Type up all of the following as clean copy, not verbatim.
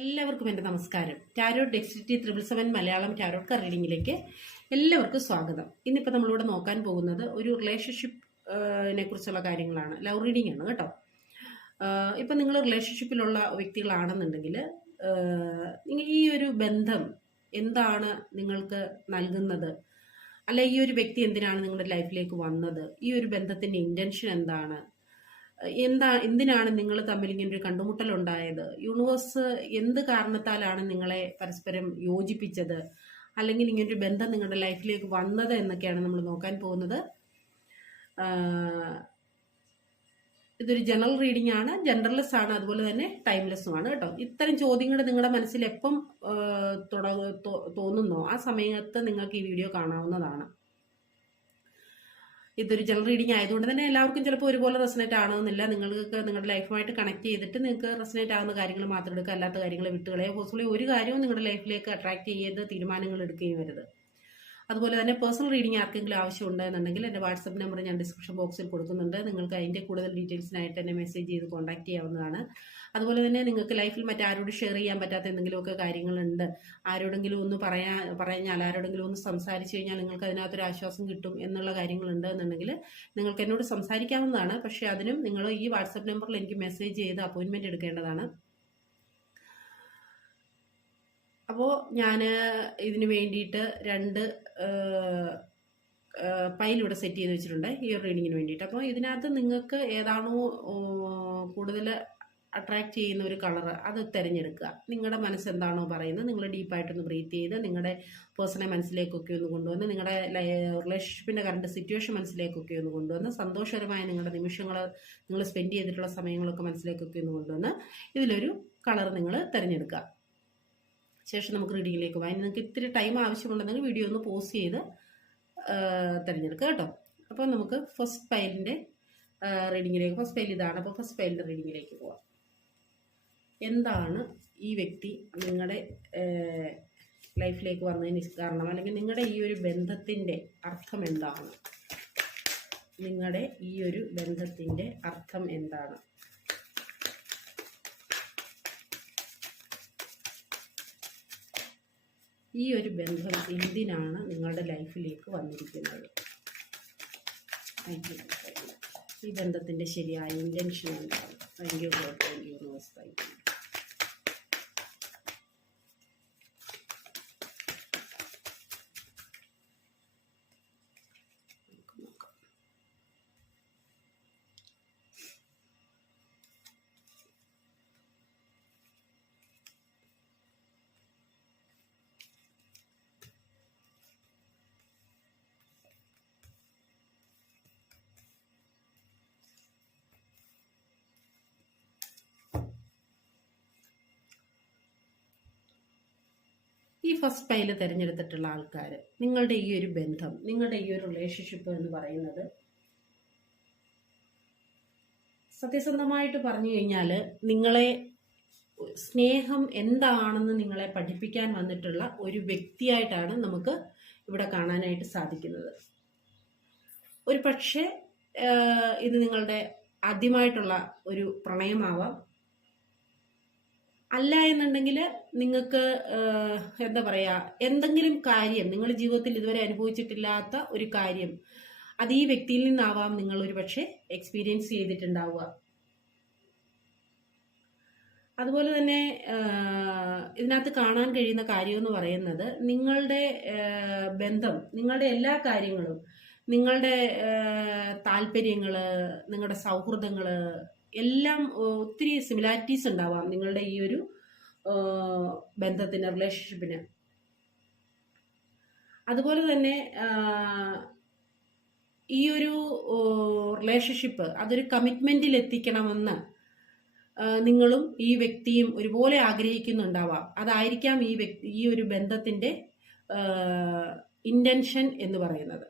എല്ലാവർക്കും എൻ്റെ നമസ്കാരം. ടാരോട്ട് ഡെക്സിറ്റി 777 മലയാളം ടാരോട്ട് റീഡിങ്ങിലേക്ക് എല്ലാവർക്കും സ്വാഗതം. ഇന്നിപ്പോൾ നമ്മളിവിടെ നോക്കാൻ പോകുന്നത് ഒരു റിലേഷൻഷിപ്പിനെ കുറിച്ചുള്ള കാര്യങ്ങളാണ്. ലവ് റീഡിംഗ് ആണ് കേട്ടോ. ഇപ്പം നിങ്ങൾ റിലേഷൻഷിപ്പിലുള്ള വ്യക്തികളാണെന്നുണ്ടെങ്കിൽ ഈ ഒരു ബന്ധം എന്താണ് നിങ്ങൾക്ക് നൽകുന്നത്, അല്ല ഈ ഒരു വ്യക്തി എന്തിനാണ് നിങ്ങളുടെ ലൈഫിലേക്ക് വന്നത്, ഈ ഒരു ബന്ധത്തിൻ്റെ ഇൻറ്റൻഷൻ എന്താണ്, എന്തിനാണ് നിങ്ങൾ തമ്മിൽ ഇങ്ങനെ ഒരു കണ്ടുമുട്ടൽ ഉണ്ടായത്, യൂണിവേഴ്സ് എന്ത് കാരണത്താലാണ് നിങ്ങളെ പരസ്പരം യോജിപ്പിച്ചത്, അല്ലെങ്കിൽ ഇങ്ങനൊരു ബന്ധം നിങ്ങളുടെ ലൈഫിലേക്ക് വന്നത് എന്നൊക്കെയാണ് നമ്മൾ നോക്കാൻ പോകുന്നത്. ഇതൊരു ജനറൽ റീഡിംഗ് ആണ്, ജനറൽലെസ് ആണ്, അതുപോലെ തന്നെ ടൈംലെസ്സും ആണ് കേട്ടോ. ഇത്തരം ചോദ്യങ്ങൾ നിങ്ങളുടെ മനസ്സിൽ എപ്പം തോന്നുന്നോ ആ സമയത്ത് നിങ്ങൾക്ക് ഈ വീഡിയോ കാണാവുന്നതാണ്. ഇതൊരു ജനറൽ റീഡിംഗ് ആയതുകൊണ്ട് തന്നെ എല്ലാവർക്കും ചിലപ്പോൾ ഒരുപോലെ റെസനേറ്റ് ആണെന്നില്ല. നിങ്ങൾക്ക് നിങ്ങളുടെ ലൈഫുമായിട്ട് കണക്ട് ചെയ്തിട്ട് നിങ്ങൾക്ക് റെസനേറ്റ് ആവുന്ന കാര്യങ്ങൾ മാത്രം എടുക്കുക, അല്ലാത്ത കാര്യങ്ങൾ വിട്ടുകളയോ പോസിബിളി ഒരു കാര്യവും നിങ്ങളുടെ ലൈഫിലേക്ക് അട്രാക്ട് ചെയ്ത് തീരുമാനങ്ങൾ എടുക്കുകയും വരുത്. അതുപോലെ തന്നെ പേഴ്സണൽ റീഡിംഗ് ആർക്കെങ്കിലും ആവശ്യമുണ്ട് എന്നുണ്ടെങ്കിൽ എൻ്റെ വാട്സപ്പ് നമ്പർ ഞാൻ ഡിസ്ക്രിപ്ഷൻ ബോക്സിൽ കൊടുക്കുന്നുണ്ട്. നിങ്ങൾക്ക് അതിൻ്റെ കൂടുതൽ ഡീറ്റെയിൽസിനായിട്ട് എന്നെ മെസ്സേജ് ചെയ്ത് കോൺടാക്ട് ചെയ്യാവുന്നതാണ്. അതുപോലെ തന്നെ നിങ്ങൾക്ക് ലൈഫിൽ മറ്റാരോട് ഷെയർ ചെയ്യാൻ പറ്റാത്ത എന്തെങ്കിലുമൊക്കെ കാര്യങ്ങളുണ്ട്, ആരോടെങ്കിലും ഒന്ന് പറഞ്ഞാൽ ആരോടെങ്കിലും ഒന്ന് സംസാരിച്ച് കഴിഞ്ഞാൽ നിങ്ങൾക്ക് അതിനകത്തൊരു ആശ്വാസം കിട്ടും എന്നുള്ള കാര്യങ്ങളുണ്ട് എന്നുണ്ടെങ്കിൽ നിങ്ങൾക്ക് എന്നോട് സംസാരിക്കാവുന്നതാണ്. പക്ഷേ അതിനും നിങ്ങൾ ഈ വാട്സപ്പ് നമ്പറിൽ എനിക്ക് മെസ്സേജ് ചെയ്ത് അപ്പോയിൻമെൻറ്റ് എടുക്കേണ്ടതാണ്. അപ്പോൾ ഞാൻ ഇതിന് വേണ്ടിയിട്ട് 2 പൈലിവിടെ സെറ്റ് ചെയ്ത് വെച്ചിട്ടുണ്ട് ഈ ഒരു റീഡിങ്ങിന് വേണ്ടിയിട്ട്. അപ്പോൾ ഇതിനകത്ത് നിങ്ങൾക്ക് ഏതാണോ കൂടുതൽ അട്രാക്റ്റ് ചെയ്യുന്ന ഒരു കളറ് അത് തിരഞ്ഞെടുക്കുക. നിങ്ങളുടെ മനസ്സെന്താണോ പറയുന്നത് നിങ്ങൾ ഡീപ്പായിട്ടൊന്ന് ബ്രീത്ത് ചെയ്ത് നിങ്ങളുടെ പേഴ്സണെ മനസ്സിലേക്കൊക്കെ ഒന്ന് കൊണ്ടുവന്ന്, നിങ്ങളുടെ റിലേഷൻഷിപ്പിൻ്റെ കറണ്ട് സിറ്റുവേഷൻ മനസ്സിലേക്കൊക്കെ ഒന്ന് കൊണ്ടുവന്ന്, സന്തോഷകരമായ നിങ്ങളുടെ നിമിഷങ്ങൾ, നിങ്ങൾ സ്പെൻഡ് ചെയ്തിട്ടുള്ള സമയങ്ങളൊക്കെ മനസ്സിലേക്കൊക്കെ ഒന്ന് കൊണ്ടുവന്ന് ഇതിലൊരു കളർ നിങ്ങൾ തിരഞ്ഞെടുക്കുക. ശേഷം നമുക്ക് റീഡിങ്ങിലേക്ക് പോകാം. നിങ്ങൾക്ക് ഇത്തിരി ടൈം ആവശ്യമുണ്ടെങ്കിൽ വീഡിയോ ഒന്ന് പോസ് ചെയ്ത് തിരഞ്ഞെടുക്കുക കേട്ടോ. അപ്പോൾ നമുക്ക് ഫസ്റ്റ് പൈലിൻ്റെ റീഡിങ്ങിലേക്ക്, ഫസ്റ്റ് പൈൽ ഇതാണ്. അപ്പോൾ ഫസ്റ്റ് പൈലിൻ്റെ റീഡിങ്ങിലേക്ക് പോവാം. എന്താണ് ഈ വ്യക്തി നിങ്ങളുടെ ലൈഫിലേക്ക് വന്നതിന് കാരണം, അല്ലെങ്കിൽ നിങ്ങളുടെ ഈ ഒരു ബന്ധത്തിൻ്റെ അർത്ഥം എന്താണ്, നിങ്ങളുടെ ഈ ഒരു ബന്ധത്തിൻ്റെ അർത്ഥം എന്താണ്? ഈ ഒരു ബന്ധം എന്തിനാണ് നിങ്ങളുടെ ലൈഫിലേക്ക് വന്നിരിക്കുന്നത്? ഈ ബന്ധത്തിൻ്റെ ശരിയായ ഇൻറ്റൻഷൻ എന്താണ്? Thank you God, thank you universe, thank you. ഈ ഫസ്റ്റ് പൈല് തിരഞ്ഞെടുത്തിട്ടുള്ള ആൾക്കാർ, നിങ്ങളുടെ ഈ ഒരു ബന്ധം, നിങ്ങളുടെ ഈ ഒരു റിലേഷൻഷിപ്പ് എന്ന് പറയുന്നത് സത്യസന്ധമായിട്ട് പറഞ്ഞു കഴിഞ്ഞാൽ നിങ്ങളെ സ്നേഹം എന്താണെന്ന് നിങ്ങളെ പഠിപ്പിക്കാൻ വന്നിട്ടുള്ള ഒരു വ്യക്തിയായിട്ടാണ് നമുക്ക് ഇവിടെ കാണാനായിട്ട് സാധിക്കുന്നത്. ഒരു പക്ഷേ ഇത് നിങ്ങളുടെ ആദ്യമായിട്ടുള്ള ഒരു പ്രണയമാവാം, അല്ല എന്നുണ്ടെങ്കിൽ നിങ്ങൾക്ക് എന്താ പറയുക, എന്തെങ്കിലും കാര്യം നിങ്ങൾ ജീവിതത്തിൽ ഇതുവരെ അനുഭവിച്ചിട്ടില്ലാത്ത ഒരു കാര്യം അത് ഈ വ്യക്തിയിൽ നിന്നാവാം നിങ്ങൾ ഒരു പക്ഷേ എക്സ്പീരിയൻസ് ചെയ്തിട്ടുണ്ടാവുക. അതുപോലെ തന്നെ ഇതിനകത്ത് കാണാൻ കഴിയുന്ന കാര്യം എന്ന് പറയുന്നത് നിങ്ങളുടെ ബന്ധം, നിങ്ങളുടെ എല്ലാ കാര്യങ്ങളും, നിങ്ങളുടെ താല്പര്യങ്ങൾ, നിങ്ങളുടെ സൗഹൃദങ്ങൾ എല്ലാം ഒത്തിരി സിമിലാരിറ്റീസ് ഉണ്ടാവാം നിങ്ങളുടെ ഈ ഒരു ബന്ധത്തിന്, റിലേഷൻഷിപ്പിന്. അതുപോലെ തന്നെ ഈ ഒരു റിലേഷൻഷിപ്പ് അതൊരു കമ്മിറ്റ്മെന്റിൽ എത്തിക്കണമെന്ന് നിങ്ങളും ഈ വ്യക്തിയും ഒരുപോലെ ആഗ്രഹിക്കുന്നുണ്ടാവാം. അതായിരിക്കാം ഈ ഒരു ബന്ധത്തിന്റെ ഇന്റൻഷൻ എന്ന് പറയുന്നത്.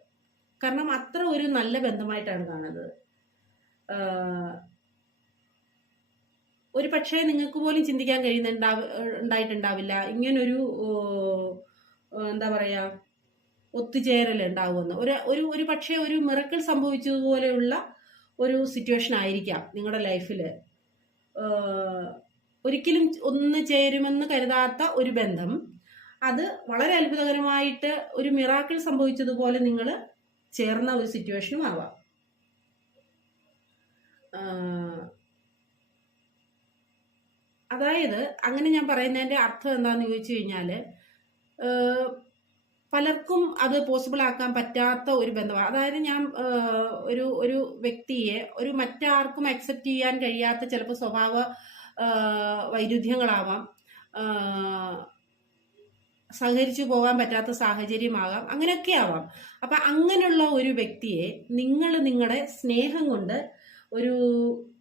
കാരണം അത്ര ഒരു നല്ല ബന്ധമായിട്ടാണ് കാണുന്നത്. ഒരു പക്ഷേ നിങ്ങൾക്ക് പോലും ചിന്തിക്കാൻ ഉണ്ടായിട്ടുണ്ടാവില്ല ഇങ്ങനൊരു എന്താ പറയാ ഒത്തുചേരൽ ഉണ്ടാവുമെന്ന്. ഒരു പക്ഷേ ഒരു മിറക്കിൾ സംഭവിച്ചതുപോലെയുള്ള ഒരു സിറ്റുവേഷൻ ആയിരിക്കാം നിങ്ങളുടെ ലൈഫിൽ ഒരിക്കലും ഒന്ന് ചേരുമെന്ന് കരുതാത്ത ഒരു ബന്ധം, അത് വളരെ അത്ഭുതകരമായിട്ട് ഒരു മിറാക്കിൾ സംഭവിച്ചതുപോലെ നിങ്ങൾ ചേർന്ന ഒരു സിറ്റുവേഷനും ആവാം. അതായത് അങ്ങനെ ഞാൻ പറയുന്നതിന്റെ അർത്ഥം എന്താണെന്ന് ചോദിച്ചു കഴിഞ്ഞാൽ, പലർക്കും അത് പോസിബിൾ ആക്കാൻ പറ്റാത്ത ഒരു ബന്ധമാണ്. അതായത് ഞാൻ ഒരു വ്യക്തിയെ മറ്റാർക്കും അക്സെപ്റ്റ് ചെയ്യാൻ കഴിയാത്ത ചിലപ്പോൾ സ്വഭാവ വൈരുദ്ധ്യങ്ങളാവാം, സഹകരിച്ചു പോകാൻ പറ്റാത്ത സാഹചര്യമാകാം, അങ്ങനെയൊക്കെ ആവാം. അപ്പൊ അങ്ങനെയുള്ള ഒരു വ്യക്തിയെ നിങ്ങൾ നിങ്ങളുടെ സ്നേഹം കൊണ്ട് ഒരു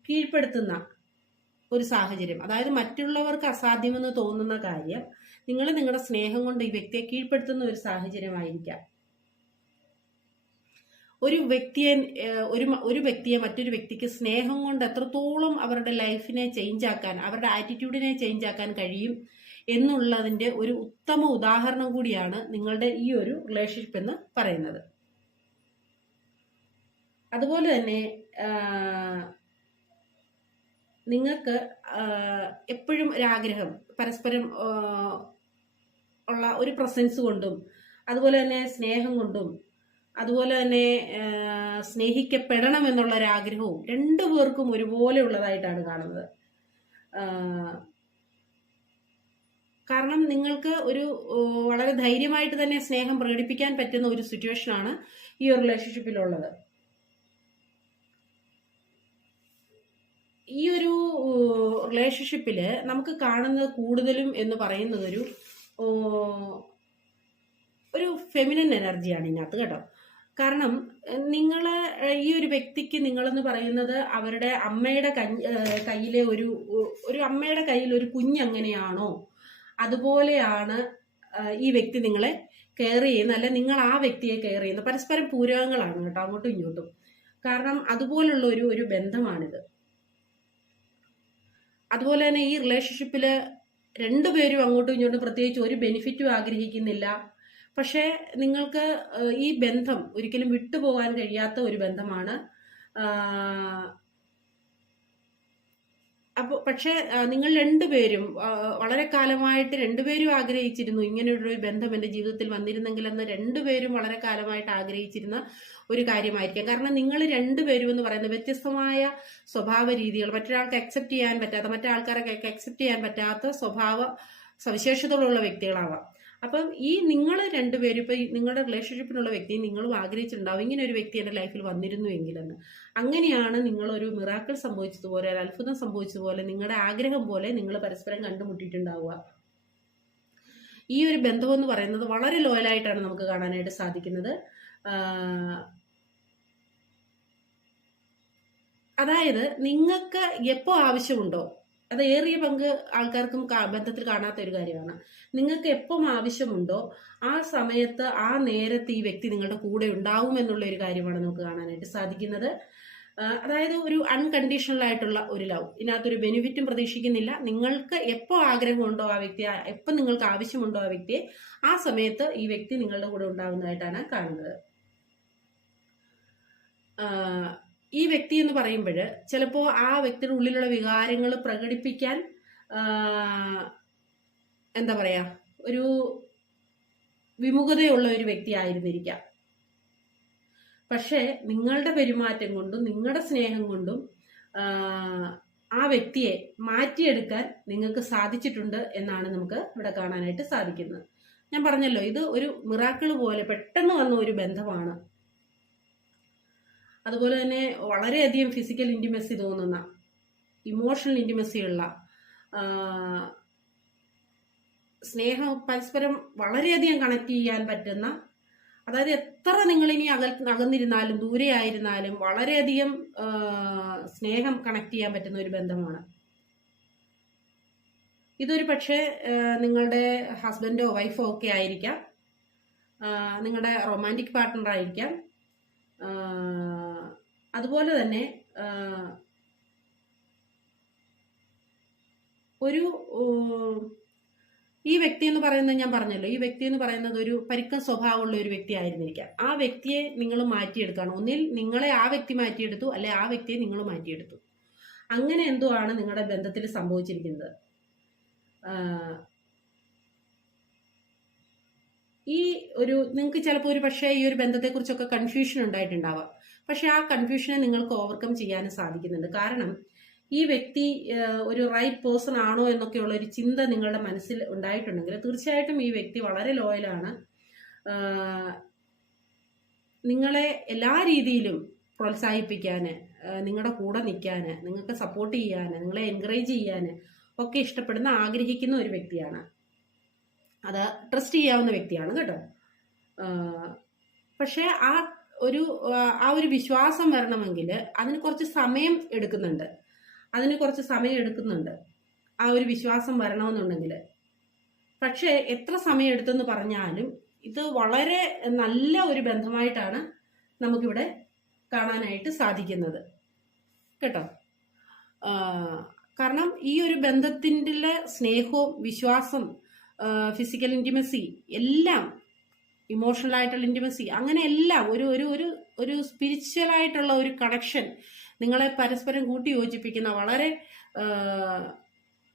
കീഴ്പ്പെടുത്തുന്ന ഒരു സാഹചര്യം, അതായത് മറ്റുള്ളവർക്ക് അസാധ്യമെന്ന് തോന്നുന്ന കാര്യം നിങ്ങൾ നിങ്ങളുടെ സ്നേഹം കൊണ്ട് ഈ വ്യക്തിയെ കീഴ്പ്പെടുത്തുന്ന ഒരു സാഹചര്യമായിരിക്കാം. ഒരു വ്യക്തിയെ മറ്റൊരു വ്യക്തിക്ക് സ്നേഹം കൊണ്ട് എത്രത്തോളം അവരുടെ ലൈഫിനെ ചേഞ്ച് ആക്കാൻ, അവരുടെ ആറ്റിറ്റ്യൂഡിനെ ചേഞ്ച് ആക്കാൻ കഴിയും എന്നുള്ളതിന്റെ ഒരു ഉത്തമ ഉദാഹരണം കൂടിയാണ് നിങ്ങളുടെ ഈ ഒരു റിലേഷൻഷിപ്പ് എന്ന് പറയുന്നത്. അതുപോലെ തന്നെ നിങ്ങൾക്ക് എപ്പോഴും ഒരാഗ്രഹം, പരസ്പരം ഉള്ള ഒരു പ്രസൻസ് കൊണ്ടും, അതുപോലെ തന്നെ സ്നേഹം കൊണ്ടും, അതുപോലെ തന്നെ സ്നേഹിക്കപ്പെടണം എന്നുള്ള ഒരു ആഗ്രഹവും രണ്ടു പേർക്കും ഒരുപോലെ ഉള്ളതായിട്ടാണ് കാണുന്നത്. കാരണം നിങ്ങൾക്ക് ഒരു വളരെ ധൈര്യമായിട്ട് തന്നെ സ്നേഹം പ്രകടിപ്പിക്കാൻ പറ്റുന്ന ഒരു സിറ്റുവേഷനാണ് ഈ ഒരു റിലേഷൻഷിപ്പിലുള്ളത്. ഈ ഒരു റിലേഷൻഷിപ്പില് നമുക്ക് കാണുന്നത് കൂടുതലും എന്ന് പറയുന്നത് ഒരു ഫെമിനൻ എനർജിയാണ് ഇതിനകത്ത് കേട്ടോ. കാരണം ഈ ഒരു വ്യക്തിക്ക് നിങ്ങളെന്ന് പറയുന്നത് അവരുടെ അമ്മയുടെ കയ്യിലെ ഒരു അമ്മയുടെ കയ്യിൽ ഒരു കുഞ്ഞെങ്ങനെയാണോ അതുപോലെയാണ് ഈ വ്യക്തി നിങ്ങളെ കെയർ ചെയ്യുന്നത്, അല്ലെ നിങ്ങൾ ആ വ്യക്തിയെ കെയർ ചെയ്യുന്നത്. പരസ്പരം പൂരകങ്ങളാണ് കേട്ടോ, അങ്ങോട്ടും ഇങ്ങോട്ടും. കാരണം അതുപോലുള്ള ഒരു ബന്ധമാണിത്. അതുപോലെ തന്നെ ഈ റിലേഷൻഷിപ്പില് രണ്ടുപേരും അങ്ങോട്ടും ഇങ്ങോട്ടും പ്രത്യേകിച്ച് ഒരു ബെനിഫിറ്റും ആഗ്രഹിക്കുന്നില്ല. പക്ഷെ നിങ്ങൾക്ക് ഈ ബന്ധം ഒരിക്കലും വിട്ടുപോകാൻ കഴിയാത്ത ഒരു ബന്ധമാണ്. പക്ഷെ നിങ്ങൾ രണ്ടുപേരും വളരെ കാലമായിട്ട് രണ്ടുപേരും ആഗ്രഹിച്ചിരുന്നു ഇങ്ങനെയൊരു ബന്ധം എൻ്റെ ജീവിതത്തിൽ വന്നിരുന്നെങ്കിൽ എന്ന് രണ്ടുപേരും വളരെ കാലമായിട്ട് ആഗ്രഹിച്ചിരുന്ന ഒരു കാര്യമായിരിക്കാം. കാരണം നിങ്ങൾ രണ്ടുപേരും എന്ന് പറയുന്നത് വ്യത്യസ്തമായ സ്വഭാവ രീതികൾ, മറ്റൊരാൾക്ക് അക്സെപ്റ്റ് ചെയ്യാൻ പറ്റാത്ത, മറ്റാൾക്കാരൊക്കെ അക്സെപ്റ്റ് ചെയ്യാൻ പറ്റാത്ത സ്വഭാവ സവിശേഷതകളുള്ള വ്യക്തികളാവാം. അപ്പം ഈ നിങ്ങൾ രണ്ടുപേരും ഇപ്പൊ നിങ്ങളുടെ റിലേഷൻഷിപ്പിനുള്ള വ്യക്തി നിങ്ങളും ആഗ്രഹിച്ചിട്ടുണ്ടാവും ഇങ്ങനെ ഒരു വ്യക്തി എൻ്റെ ലൈഫിൽ വന്നിരുന്നു എങ്കിലെന്ന്. അങ്ങനെയാണ് നിങ്ങളൊരു മിറാക്കിൾ സംഭവിച്ചതുപോലെ, ഒരു അത്ഭുതം സംഭവിച്ചതുപോലെ, നിങ്ങളുടെ ആഗ്രഹം പോലെ നിങ്ങൾ പരസ്പരം കണ്ടുമുട്ടിയിട്ടുണ്ടാവുക. ഈ ഒരു ബന്ധം എന്ന് പറയുന്നത് വളരെ ലോയലായിട്ടാണ് നമുക്ക് കാണാനായിട്ട് സാധിക്കുന്നത്. അതായത് നിങ്ങൾക്ക് എപ്പോ ആവശ്യമുണ്ടോ, അത് ഏറിയ പങ്ക് ആൾക്കാർക്കും ബന്ധത്തിൽ കാണാത്ത ഒരു കാര്യമാണ്. നിങ്ങൾക്ക് എപ്പം ആവശ്യമുണ്ടോ ആ സമയത്ത് ആ നേരത്ത് ഈ വ്യക്തി നിങ്ങളുടെ കൂടെ ഉണ്ടാവും എന്നുള്ള ഒരു കാര്യമാണ് നമുക്ക് കാണാനായിട്ട് സാധിക്കുന്നത്. അതായത് ഒരു അൺകണ്ടീഷണൽ ആയിട്ടുള്ള ഒരു ലവ്, ഇതിനകത്തൊരു ബെനിഫിറ്റും പ്രതീക്ഷിക്കുന്നില്ല. നിങ്ങൾക്ക് എപ്പോൾ ആഗ്രഹമുണ്ടോ ആ വ്യക്തിയെ, എപ്പോൾ നിങ്ങൾക്ക് ആവശ്യമുണ്ടോ ആ വ്യക്തിയെ, ആ സമയത്ത് ഈ വ്യക്തി നിങ്ങളുടെ കൂടെ ഉണ്ടാവുന്നതായിട്ടാണ് കാണുന്നത്. ഈ വ്യക്തി എന്ന് പറയുമ്പോൾ ചിലപ്പോൾ ആ വ്യക്തിയുടെ ഉള്ളിലുള്ള വികാരങ്ങൾ പ്രകടിപ്പിക്കാൻ എന്താ പറയാ ഒരു വിമുഖതയുള്ള ഒരു വ്യക്തി ആയിരുന്നിരിക്കാം. പക്ഷേ നിങ്ങളുടെ പെരുമാറ്റം കൊണ്ടും നിങ്ങളുടെ സ്നേഹം കൊണ്ടും ആ വ്യക്തിയെ മാറ്റിയെടുക്കാൻ നിങ്ങൾക്ക് സാധിച്ചിട്ടുണ്ട് എന്നാണ് നമുക്ക് ഇവിടെ കാണാനായിട്ട് സാധിക്കുന്നത്. ഞാൻ പറഞ്ഞല്ലോ, ഇത് ഒരു മിറാക്കിൾ പോലെ പെട്ടെന്ന് വന്ന ഒരു ബന്ധമാണ്. അതുപോലെ തന്നെ വളരെയധികം ഫിസിക്കൽ ഇൻറ്റിമസി തോന്നുന്ന, ഇമോഷണൽ ഇൻറ്റിമസി ഉള്ള, സ്നേഹം പരസ്പരം വളരെയധികം കണക്ട് ചെയ്യാൻ പറ്റുന്ന, അതായത് എത്ര നിങ്ങളിനി അകന്നിരുന്നാലും ദൂരെ ആയിരുന്നാലും വളരെയധികം സ്നേഹം കണക്ട് ചെയ്യാൻ പറ്റുന്ന ഒരു ബന്ധമാണ്. ഇതൊരു പക്ഷേ നിങ്ങളുടെ ഹസ്ബൻഡോ വൈഫോ ഒക്കെ ആയിരിക്കാം, നിങ്ങളുടെ റൊമാൻറ്റിക് പാർട്ട്ണർ ആയിരിക്കാം. അതുപോലെ തന്നെ ഈ വ്യക്തി എന്ന് പറയുന്നത്, ഞാൻ പറഞ്ഞല്ലോ, ഈ വ്യക്തി എന്ന് പറയുന്നത് ഒരു പരുക്കൻ സ്വഭാവമുള്ള ഒരു വ്യക്തി ആയിരുന്നിരിക്കാം. ആ വ്യക്തിയെ നിങ്ങൾ മാറ്റിയെടുക്കുകയാണ്. ഒന്നിൽ നിങ്ങളെ ആ വ്യക്തി മാറ്റിയെടുത്തു, അല്ലെ ആ വ്യക്തിയെ നിങ്ങൾ മാറ്റിയെടുത്തു. അങ്ങനെ എന്തോ ആണ് നിങ്ങളുടെ ബന്ധത്തിൽ സംഭവിച്ചിരിക്കുന്നത്. ഈ ഒരു നിങ്ങൾക്ക് ചിലപ്പോൾ ഒരു പക്ഷേ ഈ ഒരു ബന്ധത്തെക്കുറിച്ചൊക്കെ കൺഫ്യൂഷൻ ഉണ്ടായിട്ടുണ്ടാവാം. പക്ഷെ ആ കൺഫ്യൂഷനെ നിങ്ങൾക്ക് ഓവർകം ചെയ്യാനും സാധിക്കുന്നുണ്ട്. കാരണം ഈ വ്യക്തി ഒരു റൈറ്റ് പേഴ്സൺ ആണോ എന്നൊക്കെയുള്ള ഒരു ചിന്ത നിങ്ങളുടെ മനസ്സിൽ ഉണ്ടായിട്ടുണ്ടെങ്കിൽ തീർച്ചയായിട്ടും ഈ വ്യക്തി വളരെ ലോയലാണ്. നിങ്ങളെ എല്ലാ രീതിയിലും പ്രോത്സാഹിപ്പിക്കാൻ, നിങ്ങളുടെ കൂടെ നിൽക്കാൻ, നിങ്ങൾക്ക് സപ്പോർട്ട് ചെയ്യാൻ, നിങ്ങളെ എൻകറേജ് ചെയ്യാൻ ഒക്കെ ഇഷ്ടപ്പെടുന്ന, ആഗ്രഹിക്കുന്ന ഒരു വ്യക്തിയാണ്. അത് ട്രസ്റ്റ് ചെയ്യാവുന്ന വ്യക്തിയാണ് കേട്ടോ. പക്ഷേ ആ ഒരു വിശ്വാസം വരണമെങ്കിൽ അതിന് കുറച്ച് സമയം എടുക്കുന്നുണ്ട്. ആ ഒരു വിശ്വാസം വരണമെന്നുണ്ടെങ്കിൽ. പക്ഷേ എത്ര സമയം എടുത്തെന്ന് പറഞ്ഞാലും ഇത് വളരെ നല്ല ഒരു ബന്ധമായിട്ടാണ് നമുക്കിവിടെ കാണാനായിട്ട് സാധിക്കുന്നത് കേട്ടോ. കാരണം ഈ ഒരു ബന്ധത്തിൻ്റെ സ്നേഹവും വിശ്വാസം, ഫിസിക്കൽ ഇൻറ്റിമസി എല്ലാം, ഇമോഷണൽ ആയിട്ടുള്ള ഇൻറ്റിമസി, അങ്ങനെ എല്ലാം ഒരു സ്പിരിച്വൽ ആയിട്ടുള്ള ഒരു കണക്ഷൻ നിങ്ങളെ പരസ്പരം കൂട്ടി യോജിപ്പിക്കുന്ന വളരെ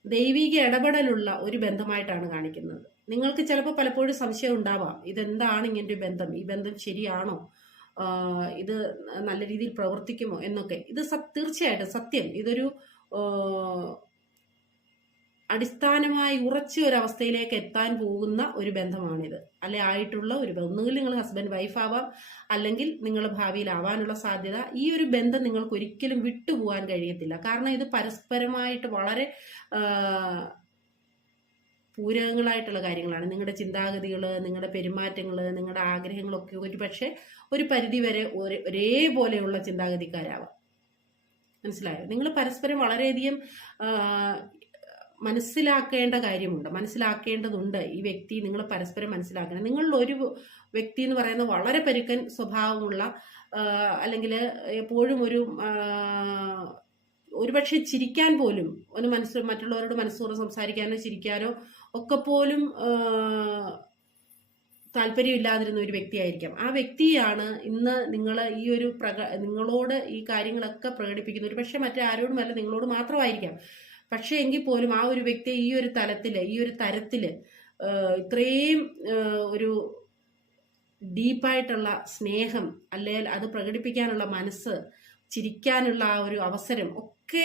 ദൈവിക ഇടപെടലുള്ള ഒരു ബന്ധമായിട്ടാണ് കാണിക്കുന്നത്. നിങ്ങൾക്ക് ചിലപ്പോൾ പലപ്പോഴും സംശയം ഉണ്ടാവാം, ഇതെന്താണ് ഇങ്ങനൊരു ബന്ധം, ഈ ബന്ധം ശരിയാണോ, ഇത് നല്ല രീതിയിൽ പ്രവർത്തിക്കുമോ എന്നൊക്കെ. ഇത് തീർച്ചയായിട്ടും സത്യം, ഇതൊരു അടിസ്ഥാനമായി ഉറച്ച ഒരു അവസ്ഥയിലേക്ക് എത്താൻ പോകുന്ന ഒരു ബന്ധമാണിത്. അല്ലെ ആയിട്ടുള്ള ഒരു ബന്ധം. ഒന്നുകിൽ നിങ്ങൾ ഹസ്ബൻഡ് വൈഫ് ആവാം, അല്ലെങ്കിൽ നിങ്ങൾ ഭാവിയിൽ ആവാനുള്ള സാധ്യത. ഈ ഒരു ബന്ധം നിങ്ങൾക്ക് ഒരിക്കലും വിട്ടുപോകാൻ കഴിയത്തില്ല. കാരണം ഇത് പരസ്പരമായിട്ട് വളരെ പൂരകങ്ങളായിട്ടുള്ള കാര്യങ്ങളാണ്. നിങ്ങളുടെ ചിന്താഗതികൾ, നിങ്ങളുടെ പെരുമാറ്റങ്ങൾ, നിങ്ങളുടെ ആഗ്രഹങ്ങളൊക്കെ ഒരു പക്ഷേ ഒരു പരിധിവരെ ഒരേപോലെയുള്ള ചിന്താഗതിക്കാരാവാം. മനസ്സിലായോ? നിങ്ങൾ പരസ്പരം വളരെയധികം മനസ്സിലാക്കേണ്ടതുണ്ട്. ഈ വ്യക്തി നിങ്ങൾ പരസ്പരം മനസ്സിലാക്കണം. നിങ്ങളിൽ ഒരു വ്യക്തി എന്ന് പറയുന്നത് വളരെ പരുക്കൻ സ്വഭാവമുള്ള, അല്ലെങ്കിൽ എപ്പോഴും ഒരുപക്ഷെ ചിരിക്കാൻ പോലും മറ്റുള്ളവരോട് മനസ്സോടെ സംസാരിക്കാനോ ചിരിക്കാനോ ഒക്കെ പോലും താല്പര്യമില്ലാതിരുന്ന ഒരു വ്യക്തിയായിരിക്കാം. ആ വ്യക്തിയാണ് ഇന്ന് നിങ്ങൾ നിങ്ങളോട് ഈ കാര്യങ്ങളൊക്കെ പ്രകടിപ്പിക്കുന്നത്. ഒരു പക്ഷെ മറ്റാരോടുമല്ല, നിങ്ങളോട് മാത്രമായിരിക്കാം. പക്ഷെ എങ്കിൽ പോലും ആ ഒരു വ്യക്തി ഈ ഒരു തരത്തില് ഇത്രയും ഒരു ഡീപ്പായിട്ടുള്ള സ്നേഹം, അല്ലെങ്കിൽ അത് പ്രകടിപ്പിക്കാനുള്ള മനസ്സ്, ചിരിക്കാനുള്ള ആ ഒരു അവസരം ഒക്കെ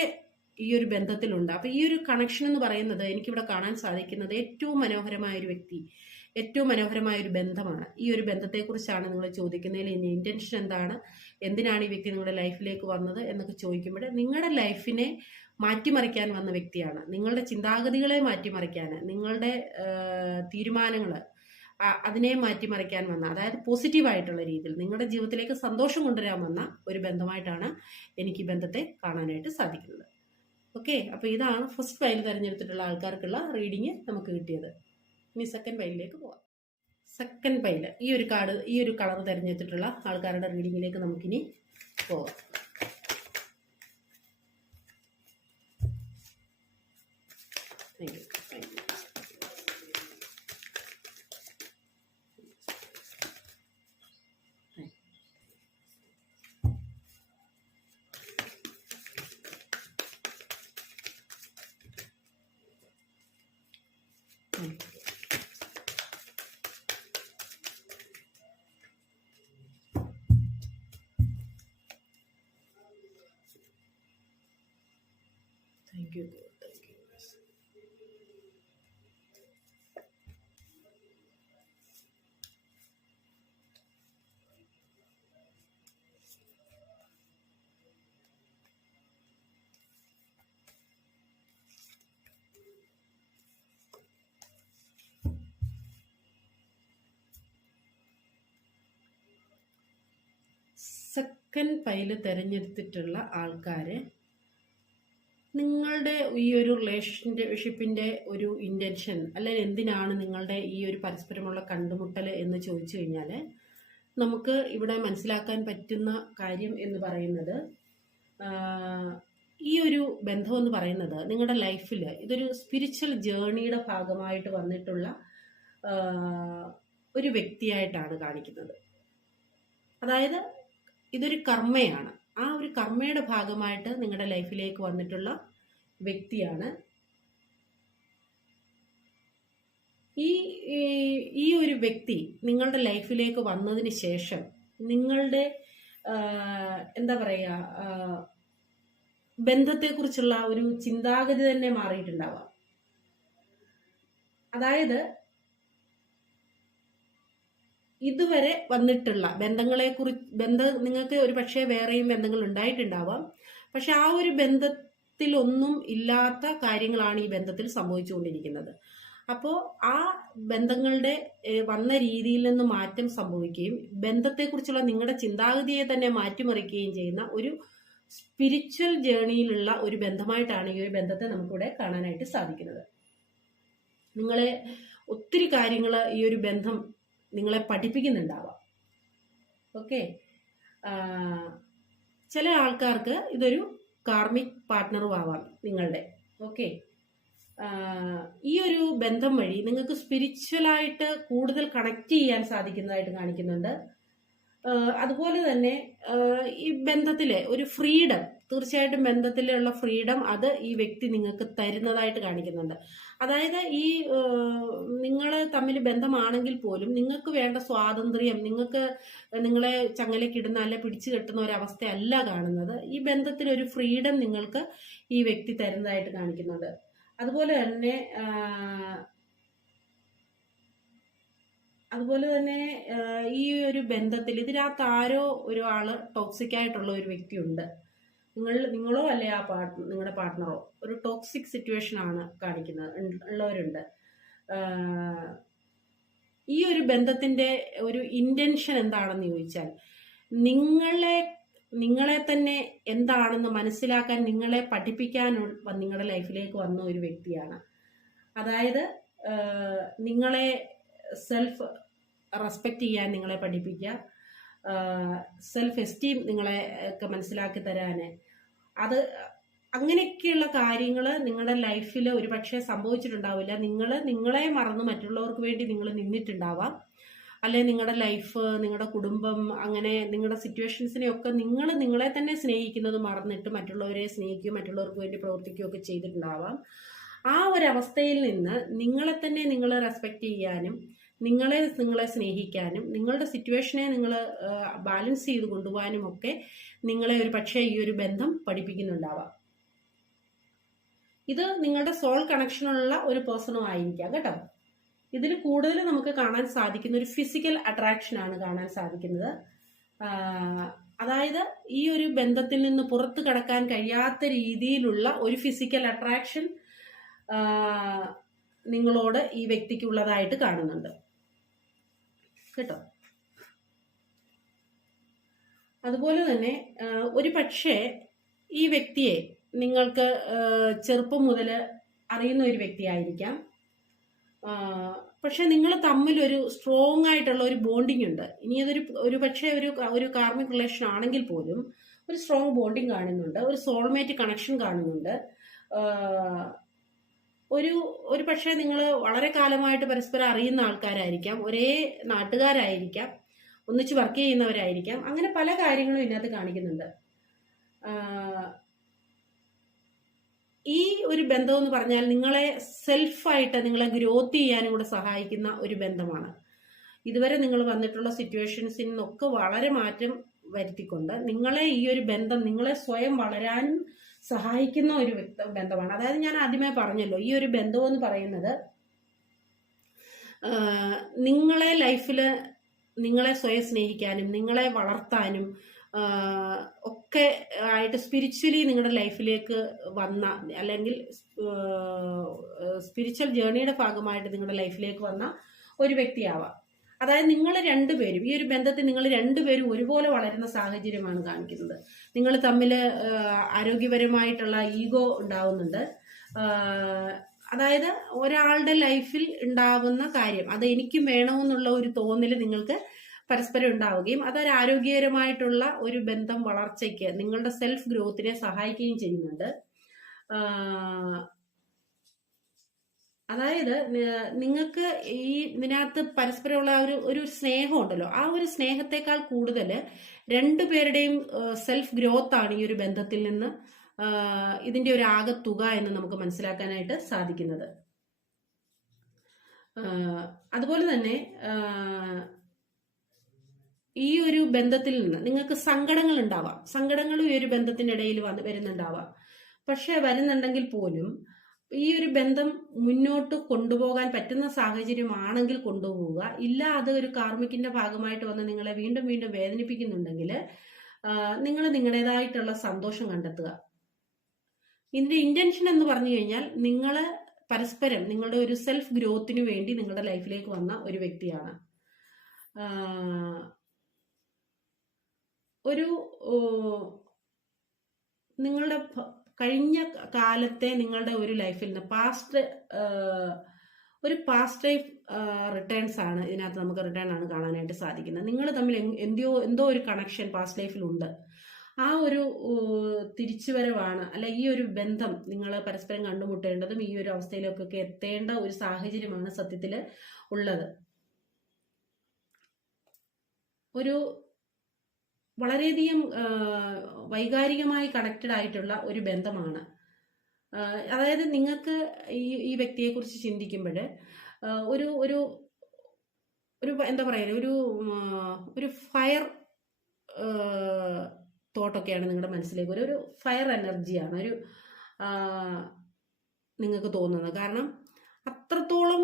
ഈ ഒരു ബന്ധത്തിലുണ്ട്. അപ്പൊ ഈ ഒരു കണക്ഷൻ എന്ന് പറയുന്നത് എനിക്കിവിടെ കാണാൻ സാധിക്കുന്നത് ഏറ്റവും മനോഹരമായ ഒരു വ്യക്തി, ഏറ്റവും മനോഹരമായ ഒരു ബന്ധമാണ്. ഈ ഒരു ബന്ധത്തെക്കുറിച്ചാണ് നിങ്ങൾ ചോദിക്കുന്നതിൽ ഇന്റൻഷൻ എന്താണ്, എന്തിനാണ് ഈ വ്യക്തി നിങ്ങളുടെ ലൈഫിലേക്ക് വന്നത് എന്നൊക്കെ ചോദിക്കുമ്പോൾ, നിങ്ങളുടെ ലൈഫിനെ മാറ്റിമറിക്കാൻ വന്ന വ്യക്തിയാണ്. നിങ്ങളുടെ ചിന്താഗതികളെ മാറ്റിമറിക്കാൻ, നിങ്ങളുടെ തീരുമാനങ്ങൾ അതിനെ മാറ്റിമറിക്കാൻ വന്ന, അതായത് പോസിറ്റീവായിട്ടുള്ള രീതിയിൽ നിങ്ങളുടെ ജീവിതത്തിലേക്ക് സന്തോഷം കൊണ്ടുവരാൻ വന്ന ഒരു ബന്ധമായിട്ടാണ് എനിക്ക് ഈ ബന്ധത്തെ കാണാനായിട്ട് സാധിക്കുന്നത്. ഓക്കെ, അപ്പോൾ ഇതാണ് ഫസ്റ്റ് ഫയൽ തിരഞ്ഞെടുത്തിട്ടുള്ള ആൾക്കാർക്കുള്ള റീഡിങ് നമുക്ക് കിട്ടിയത്. ഇനി സെക്കൻഡ് ഫയലിലേക്ക് പോവാം. സെക്കൻഡ് ഫയൽ ഈ ഒരു കളർ തിരഞ്ഞെടുത്തിട്ടുള്ള ആൾക്കാരുടെ റീഡിങ്ങിലേക്ക് നമുക്കിനി പോവാം. Thank you. Thank you. Second file തിരഞ്ഞെടുത്തിട്ടുള്ള ആൾക്കാര് നിങ്ങളുടെ ഈ ഒരു റിലേഷൻഷിപ്പിന്റെ ഒരു ഇന്റൻഷൻ, അല്ലെങ്കിൽ എന്തിനാണ് നിങ്ങളുടെ ഈ ഒരു പരസ്പരമുള്ള കണ്ടുമുട്ടൽ എന്ന് ചോദിച്ചു കഴിഞ്ഞാൽ, നമുക്ക് ഇവിടെ മനസ്സിലാക്കാൻ പറ്റുന്ന കാര്യം എന്ന് പറയുന്നത്, ഈ ഒരു ബന്ധം എന്ന് പറയുന്നത് നിങ്ങളുടെ ലൈഫിൽ ഇതൊരു സ്പിരിച്വൽ ജേർണിയുടെ ഭാഗമായിട്ട് വന്നിട്ടുള്ള ഒരു വ്യക്തിയായിട്ടാണ് കാണിക്കുന്നത്. അതായത് ഇതൊരു കർമ്മയാണ്. ആ ഒരു കർമ്മയുടെ ഭാഗമായിട്ട് നിങ്ങളുടെ ലൈഫിലേക്ക് വന്നിട്ടുള്ള വ്യക്തിയാണ് ഈ ഈ ഒരു വ്യക്തി നിങ്ങളുടെ ലൈഫിലേക്ക് വന്നതിന് ശേഷം നിങ്ങളുടെ എന്താ പറയുക, ബന്ധത്തെക്കുറിച്ചുള്ള ഒരു ചിന്താഗതി തന്നെ മാറിയിട്ടുണ്ടാവാം. അതായത് ഇതുവരെ വന്നിട്ടുള്ള നിങ്ങൾക്ക് ഒരു പക്ഷേ വേറെയും ബന്ധങ്ങൾ ഉണ്ടായിട്ടുണ്ടാവാം. പക്ഷെ ആ ഒരു ബന്ധത്തിലൊന്നും ഇല്ലാത്ത കാര്യങ്ങളാണ് ഈ ബന്ധത്തിൽ സംഭവിച്ചുകൊണ്ടിരിക്കുന്നത്. അപ്പോൾ ആ ബന്ധങ്ങളുടെ വന്ന രീതിയിൽ നിന്ന് മാറ്റം സംഭവിക്കുകയും ബന്ധത്തെക്കുറിച്ചുള്ള നിങ്ങളുടെ ചിന്താഗതിയെ തന്നെ മാറ്റിമറിക്കുകയും ചെയ്യുന്ന ഒരു സ്പിരിച്വൽ ജേണിയിലുള്ള ഒരു ബന്ധമായിട്ടാണ് ഈ ഒരു ബന്ധത്തെ നമുക്കിവിടെ കാണാനായിട്ട് സാധിക്കുന്നത്. നിങ്ങളെ ഒത്തിരി കാര്യങ്ങൾ ഈ ഒരു ബന്ധം നിങ്ങളെ പഠിപ്പിക്കുന്നുണ്ടാവാം. ഓക്കെ, ചില ആൾക്കാർക്ക് ഇതൊരു കാർമിക് പാർട്ട്ണറും ആവാം നിങ്ങളുടെ. ഓക്കെ, ഈ ഒരു ബന്ധം വഴി നിങ്ങൾക്ക് സ്പിരിച്വലായിട്ട് കൂടുതൽ കണക്ട് ചെയ്യാൻ സാധിക്കുന്നതായിട്ട് കാണിക്കുന്നുണ്ട്. അതുപോലെ തന്നെ ഈ ബന്ധത്തിലെ ഒരു ഫ്രീഡം, തീർച്ചയായിട്ടും ബന്ധത്തിലുള്ള ഫ്രീഡം അത് ഈ വ്യക്തി നിങ്ങൾക്ക് തരുന്നതായിട്ട് കാണിക്കുന്നുണ്ട്. അതായത് ഈ നിങ്ങൾ തമ്മിൽ ബന്ധമാണെങ്കിൽ പോലും നിങ്ങൾക്ക് വേണ്ട സ്വാതന്ത്ര്യം, നിങ്ങൾക്ക് നിങ്ങളെ ചങ്ങലക്കിടുന്ന അല്ലെ പിടിച്ചു കെട്ടുന്ന ഒരവസ്ഥയല്ല കാണുന്നത്. ഈ ബന്ധത്തിൽ ഒരു ഫ്രീഡം നിങ്ങൾക്ക് ഈ വ്യക്തി തരുന്നതായിട്ട് കാണിക്കുന്നുണ്ട്. അതുപോലെ തന്നെ ഈ ഒരു ബന്ധത്തിൽ ഇതിനകത്ത് ആരോ ഒരാള് ടോക്സിക് ആയിട്ടുള്ള ഒരു വ്യക്തിയുണ്ട്. നിങ്ങളോ അല്ലെ ആ നിങ്ങളുടെ പാർട്ട്ണറോ ഒരു ടോക്സിക് സിറ്റുവേഷൻ ആണ് കാണിക്കുന്നത്, ഉള്ളവരുണ്ട്. ഈ ഒരു ബന്ധത്തിന്റെ ഒരു ഇന്റൻഷൻ എന്താണെന്ന് ചോദിച്ചാൽ നിങ്ങളെ തന്നെ എന്താണെന്ന് മനസ്സിലാക്കാൻ, നിങ്ങളെ പഠിപ്പിക്കാൻ നിങ്ങളുടെ ലൈഫിലേക്ക് വന്ന ഒരു വ്യക്തിയാണ്. അതായത് നിങ്ങളെ സെൽഫ് റെസ്പെക്റ്റ് ചെയ്യാൻ നിങ്ങളെ പഠിപ്പിക്കുക, സെൽഫ് എസ്റ്റീം നിങ്ങളെ ഒക്കെ മനസ്സിലാക്കി തരാന്, അത് അങ്ങനെയൊക്കെയുള്ള കാര്യങ്ങൾ നിങ്ങളുടെ ലൈഫിൽ ഒരു പക്ഷേ സംഭവിച്ചിട്ടുണ്ടാവില്ല. നിങ്ങളെ മറന്ന് മറ്റുള്ളവർക്ക് വേണ്ടി നിങ്ങൾ നിന്നിട്ടുണ്ടാവാം. അല്ലെ നിങ്ങളുടെ ലൈഫ്, നിങ്ങളുടെ കുടുംബം, അങ്ങനെ നിങ്ങളുടെ സിറ്റുവേഷൻസിനെയൊക്കെ നിങ്ങളെ തന്നെ സ്നേഹിക്കുന്നത് മറന്നിട്ട് മറ്റുള്ളവരെ സ്നേഹിക്കുകയും മറ്റുള്ളവർക്ക് വേണ്ടി പ്രവർത്തിക്കുകയൊക്കെ ചെയ്തിട്ടുണ്ടാവാം. ആ ഒരവസ്ഥയിൽ നിന്ന് നിങ്ങളെ തന്നെ നിങ്ങൾ റെസ്പെക്റ്റ് ചെയ്യാനും നിങ്ങളെ സ്നേഹിക്കാനും നിങ്ങളുടെ സിറ്റുവേഷനെ നിങ്ങൾ ബാലൻസ് ചെയ്ത് കൊണ്ടുപോകാനും ഒക്കെ നിങ്ങളെ ഒരു പക്ഷേ ഈ ഒരു ബന്ധം പഠിപ്പിക്കുന്നുണ്ടാവാം. ഇത് നിങ്ങളുടെ സോൾ കണക്ഷനുള്ള ഒരു പേഴ്സണും ആയിരിക്കാം കേട്ടോ. ഇതിൽ കൂടുതൽ നമുക്ക് കാണാൻ സാധിക്കുന്ന ഒരു ഫിസിക്കൽ അട്രാക്ഷൻ ആണ് കാണാൻ സാധിക്കുന്നത്. അതായത് ഈ ഒരു ബന്ധത്തിൽ നിന്ന് പുറത്തു കടക്കാൻ കഴിയാത്ത രീതിയിലുള്ള ഒരു ഫിസിക്കൽ അട്രാക്ഷൻ നിങ്ങളോട് ഈ വ്യക്തിക്കുള്ളതായിട്ട് കാണുന്നുണ്ട് കേട്ടോ. അതുപോലെ തന്നെ ഒരു പക്ഷേ ഈ വ്യക്തിയെ നിങ്ങൾക്ക് ചെറുപ്പം മുതൽ അറിയുന്ന ഒരു വ്യക്തിയായിരിക്കാം. പക്ഷെ നിങ്ങൾ തമ്മിൽ ഒരു സ്ട്രോങ് ആയിട്ടുള്ള ഒരു ബോണ്ടിങ് ഉണ്ട്. ഇനി അതൊരു പക്ഷേ ഒരു കാർമിക് റിലേഷൻ ആണെങ്കിൽ പോലും ഒരു സ്ട്രോങ് ബോണ്ടിങ് കാണുന്നുണ്ട്, ഒരു സോൾമേറ്റ് കണക്ഷൻ കാണുന്നുണ്ട്. ഒരു പക്ഷേ നിങ്ങൾ വളരെ കാലമായിട്ട് പരസ്പരം അറിയുന്ന ആൾക്കാരായിരിക്കാം, ഒരേ നാട്ടുകാരായിരിക്കാം, ഒന്നിച്ച് വർക്ക് ചെയ്യുന്നവരായിരിക്കാം. അങ്ങനെ പല കാര്യങ്ങളും ഇതിനകത്ത് കാണിക്കുന്നുണ്ട്. ഈ ഒരു ബന്ധം എന്ന് പറഞ്ഞാൽ നിങ്ങളെ സെൽഫായിട്ട് നിങ്ങളെ ഗ്രോത്ത് ചെയ്യാനും കൂടെ സഹായിക്കുന്ന ഒരു ബന്ധമാണ്. ഇതുവരെ നിങ്ങൾ വന്നിട്ടുള്ള സിറ്റുവേഷൻസിൽ നിന്നൊക്കെ വളരെ മാറ്റം വരുത്തിക്കൊണ്ട് നിങ്ങളെ ഈ ഒരു ബന്ധം നിങ്ങളെ സ്വയം വളരാനും സഹായിക്കുന്ന ഒരു ബന്ധമാണ്. അതായത് ഞാൻ ആദ്യമേ പറഞ്ഞല്ലോ, ഈ ഒരു ബന്ധം എന്ന് പറയുന്നത് നിങ്ങളെ ലൈഫിൽ നിങ്ങളെ സ്വയം സ്നേഹിക്കാനും നിങ്ങളെ വളർത്താനും ഒക്കെ ആയിട്ട് സ്പിരിച്വലി നിങ്ങളുടെ ലൈഫിലേക്ക് വന്ന, അല്ലെങ്കിൽ സ്പിരിച്വൽ ജേർണിയുടെ ഭാഗമായിട്ട് നിങ്ങളുടെ ലൈഫിലേക്ക് വന്ന ഒരു വ്യക്തിയാവാം. അതായത് നിങ്ങൾ രണ്ടുപേരും ഈ ഒരു ബന്ധത്തിൽ നിങ്ങൾ രണ്ടുപേരും ഒരുപോലെ വളരുന്ന സാഹചര്യമാണ് കാണിക്കുന്നത്. നിങ്ങൾ തമ്മിൽ ആരോഗ്യപരമായിട്ടുള്ള ഈഗോ ഉണ്ടാവുന്നുണ്ട്. അതായത് ഒരാളുടെ ലൈഫിൽ ഉണ്ടാകുന്ന കാര്യം അത് എനിക്കും വേണമെന്നുള്ള ഒരു തോന്നൽ നിങ്ങൾക്ക് പരസ്പരം ഉണ്ടാവുകയും അതൊരു ആരോഗ്യകരമായിട്ടുള്ള ഒരു ബന്ധം വളർച്ചയ്ക്ക് നിങ്ങളുടെ സെൽഫ് ഗ്രോത്തിനെ സഹായിക്കുകയും ചെയ്യുന്നുണ്ട്. അതായത് നിങ്ങൾക്ക് ഇതിനകത്ത് പരസ്പരമുള്ള ഒരു സ്നേഹം ഉണ്ടല്ലോ, ആ ഒരു സ്നേഹത്തെക്കാൾ കൂടുതൽ രണ്ടുപേരുടെയും സെൽഫ് ഗ്രോത്ത് ആണ് ഈ ഒരു ബന്ധത്തിൽ നിന്ന് ഇതിന്റെ ഒരു ആകത്തുക എന്ന് നമുക്ക് മനസ്സിലാക്കാനായിട്ട് സാധിക്കുന്നത്. അതുപോലെ തന്നെ ഈ ഒരു ബന്ധത്തിൽ നിന്ന് നിങ്ങൾക്ക് സങ്കടങ്ങൾ ഉണ്ടാവാം, സങ്കടങ്ങളും ഈ ഒരു ബന്ധത്തിന്റെ ഇടയിൽ വരുന്നുണ്ടാവാം. പക്ഷെ വരുന്നുണ്ടെങ്കിൽ പോലും ഈ ഒരു ബന്ധം മുന്നോട്ട് കൊണ്ടുപോകാൻ പറ്റുന്ന സാഹചര്യമാണെങ്കിൽ കൊണ്ടുപോവുക. ഇല്ല, അത് ഒരു കാർമിക്കിന്റെ ഭാഗമായിട്ട് വന്ന് നിങ്ങളെ വീണ്ടും വീണ്ടും വേദനിപ്പിക്കുന്നുണ്ടെങ്കിൽ നിങ്ങൾ നിങ്ങളുടേതായിട്ടുള്ള സന്തോഷം കണ്ടെത്തുക. ഇതിന്റെ ഇന്റൻഷൻ എന്ന് പറഞ്ഞു കഴിഞ്ഞാൽ നിങ്ങൾ പരസ്പരം നിങ്ങളുടെ ഒരു സെൽഫ് ഗ്രോത്തിന് വേണ്ടി നിങ്ങളുടെ ലൈഫിലേക്ക് വന്ന ഒരു വ്യക്തിയാണ്. ഒരു നിങ്ങളുടെ കഴിഞ്ഞ കാലത്തെ നിങ്ങളുടെ ഒരു ലൈഫിൽ നിന്ന് ഒരു പാസ്റ്റ് ലൈഫ് റിട്ടേൺസ് ആണ് ഇതിനകത്ത് നമുക്ക് റിട്ടേൺ ആണ് കാണാനായിട്ട് സാധിക്കുന്നത്. നിങ്ങൾ തമ്മിൽ എന്തോ ഒരു കണക്ഷൻ പാസ്റ്റ് ലൈഫിലുണ്ട്. ആ ഒരു തിരിച്ചുവരവാണ്, അല്ല ഈ ഒരു ബന്ധം നിങ്ങൾ പരസ്പരം കണ്ടുമുട്ടേണ്ടതും ഈ ഒരു അവസ്ഥയിലേക്കൊക്കെ എത്തേണ്ട ഒരു സാഹചര്യമാണ് സത്യത്തിൽ ഉള്ളത്. ഒരു വളരെയധികം വൈകാരികമായി കണക്റ്റഡ് ആയിട്ടുള്ള ഒരു ബന്ധമാണ്. അതായത് നിങ്ങൾക്ക് ഈ വ്യക്തിയെക്കുറിച്ച് ചിന്തിക്കുമ്പോൾ ഒരു ഒരു ഒരു എന്താ പറയുക, ഒരു ഫയർ തോട്ടൊക്കെയാണ് നിങ്ങളുടെ മനസ്സിലേക്ക് ഒരു ഫയർ എനർജിയാണ് നിങ്ങൾക്ക് തോന്നുന്നത്. കാരണം അത്രത്തോളം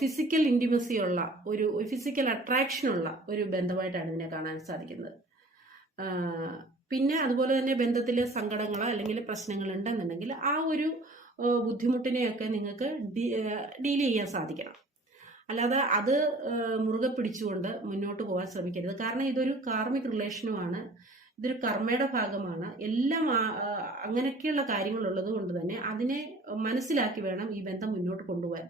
ഫിസിക്കൽ ഇൻറ്റിമസി ഉള്ള ഒരു ഫിസിക്കൽ അട്രാക്ഷനുള്ള ഒരു ബന്ധമായിട്ടാണ് ഇതിനെ കാണാൻ സാധിക്കുന്നത്. പിന്നെ അതുപോലെ തന്നെ ബന്ധത്തിൽ സങ്കടങ്ങളോ അല്ലെങ്കിൽ പ്രശ്നങ്ങൾ ഉണ്ടെന്നുണ്ടെങ്കിൽ ആ ഒരു ബുദ്ധിമുട്ടിനെയൊക്കെ നിങ്ങൾക്ക് ഡീൽ ചെയ്യാൻ സാധിക്കണം. അല്ലാതെ അത് മുറുകെ പിടിച്ചുകൊണ്ട് മുന്നോട്ട് പോകാൻ ശ്രമിക്കരുത്. കാരണം ഇതൊരു കാർമിക് റിലേഷനുമാണ്, ഇതൊരു കർമ്മയുടെ ഭാഗമാണ്. എല്ലാം അങ്ങനെയൊക്കെയുള്ള കാര്യങ്ങളുള്ളത് കൊണ്ട് തന്നെ അതിനെ മനസ്സിലാക്കി വേണം ഈ ബന്ധം മുന്നോട്ട് കൊണ്ടുപോകാൻ.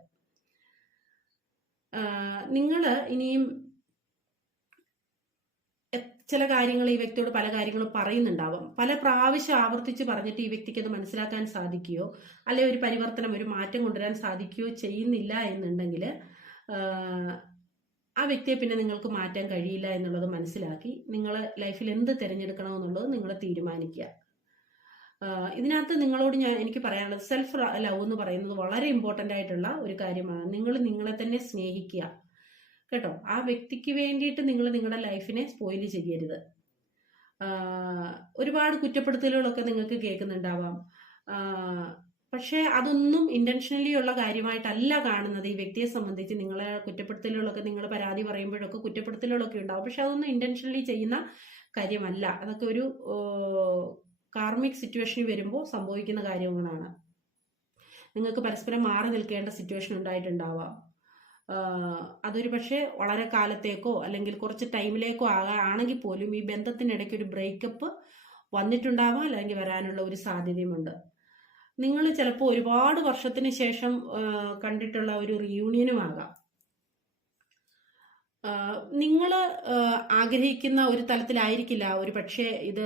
നിങ്ങൾ ഇനിയും ചില കാര്യങ്ങൾ ഈ വ്യക്തിയോട് പല കാര്യങ്ങളും പറയുന്നുണ്ടാവാം. പല പ്രാവശ്യം ആവർത്തിച്ച് പറഞ്ഞിട്ട് ഈ വ്യക്തിക്ക് അത് മനസ്സിലാക്കാൻ സാധിക്കുകയോ അല്ലെ ഒരു പരിവർത്തനം, ഒരു മാറ്റം കൊണ്ടുവരാൻ സാധിക്കുകയോ ചെയ്യുന്നില്ല എന്നുണ്ടെങ്കിൽ ആ വ്യക്തിയെ പിന്നെ നിങ്ങൾക്ക് മാറ്റാൻ കഴിയില്ല എന്നുള്ളത് മനസ്സിലാക്കി നിങ്ങൾ ലൈഫിൽ എന്ത് തിരഞ്ഞെടുക്കണമെന്നുള്ളത് നിങ്ങൾ തീരുമാനിക്കുക. ഇതിനകത്ത് നിങ്ങളോട് എനിക്ക് പറയാനുള്ളത് സെൽഫ് ലവ് എന്ന് പറയുന്നത് വളരെ ഇമ്പോർട്ടൻ്റ് ആയിട്ടുള്ള ഒരു കാര്യമാണ്. നിങ്ങൾ നിങ്ങളെ തന്നെ സ്നേഹിക്കുക കേട്ടോ. ആ വ്യക്തിക്ക് വേണ്ടിയിട്ട് നിങ്ങൾ നിങ്ങളുടെ ലൈഫിനെ സ്പോയിൽ ചെയ്യരുത്. ഒരുപാട് കുറ്റപ്പെടുത്തലുകളൊക്കെ നിങ്ങൾക്ക് കേൾക്കുന്നുണ്ടാവാം. പക്ഷേ അതൊന്നും ഇന്റൻഷനലി ഉള്ള കാര്യമായിട്ടല്ല കാണുന്നത്. ഈ വ്യക്തിയെ സംബന്ധിച്ച് നിങ്ങളെ കുറ്റപ്പെടുത്തലുകളൊക്കെ, നിങ്ങൾ പരാതി പറയുമ്പോഴൊക്കെ കുറ്റപ്പെടുത്തലുകളൊക്കെ ഉണ്ടാവും. പക്ഷെ അതൊന്നും ഇന്റൻഷനലി ചെയ്യുന്ന കാര്യമല്ല. അതൊക്കെ ഒരു കാർമിക് സിറ്റുവേഷൻ വരുമ്പോൾ സംഭവിക്കുന്ന കാര്യങ്ങളാണ്. നിങ്ങൾക്ക് പരസ്പരം മാറി നിൽക്കേണ്ട സിറ്റുവേഷൻ ഉണ്ടായിട്ടുണ്ടാവാം. അതൊരു പക്ഷേ വളരെ കാലത്തേക്കോ അല്ലെങ്കിൽ കുറച്ച് ടൈമിലേക്കോ ആണെങ്കിൽ പോലും ഈ ബന്ധത്തിനിടയ്ക്ക് ഒരു ബ്രേക്കപ്പ് വന്നിട്ടുണ്ടാവാം, അല്ലെങ്കിൽ വരാനുള്ള ഒരു സാധ്യതയുമുണ്ട്. നിങ്ങൾ ചിലപ്പോൾ ഒരുപാട് വർഷത്തിന് ശേഷം കണ്ടിട്ടുള്ള ഒരു റീയൂണിയനും ആകാം. നിങ്ങൾ ആഗ്രഹിക്കുന്ന ഒരു തലത്തിലായിരിക്കില്ല ഒരു പക്ഷേ ഇത്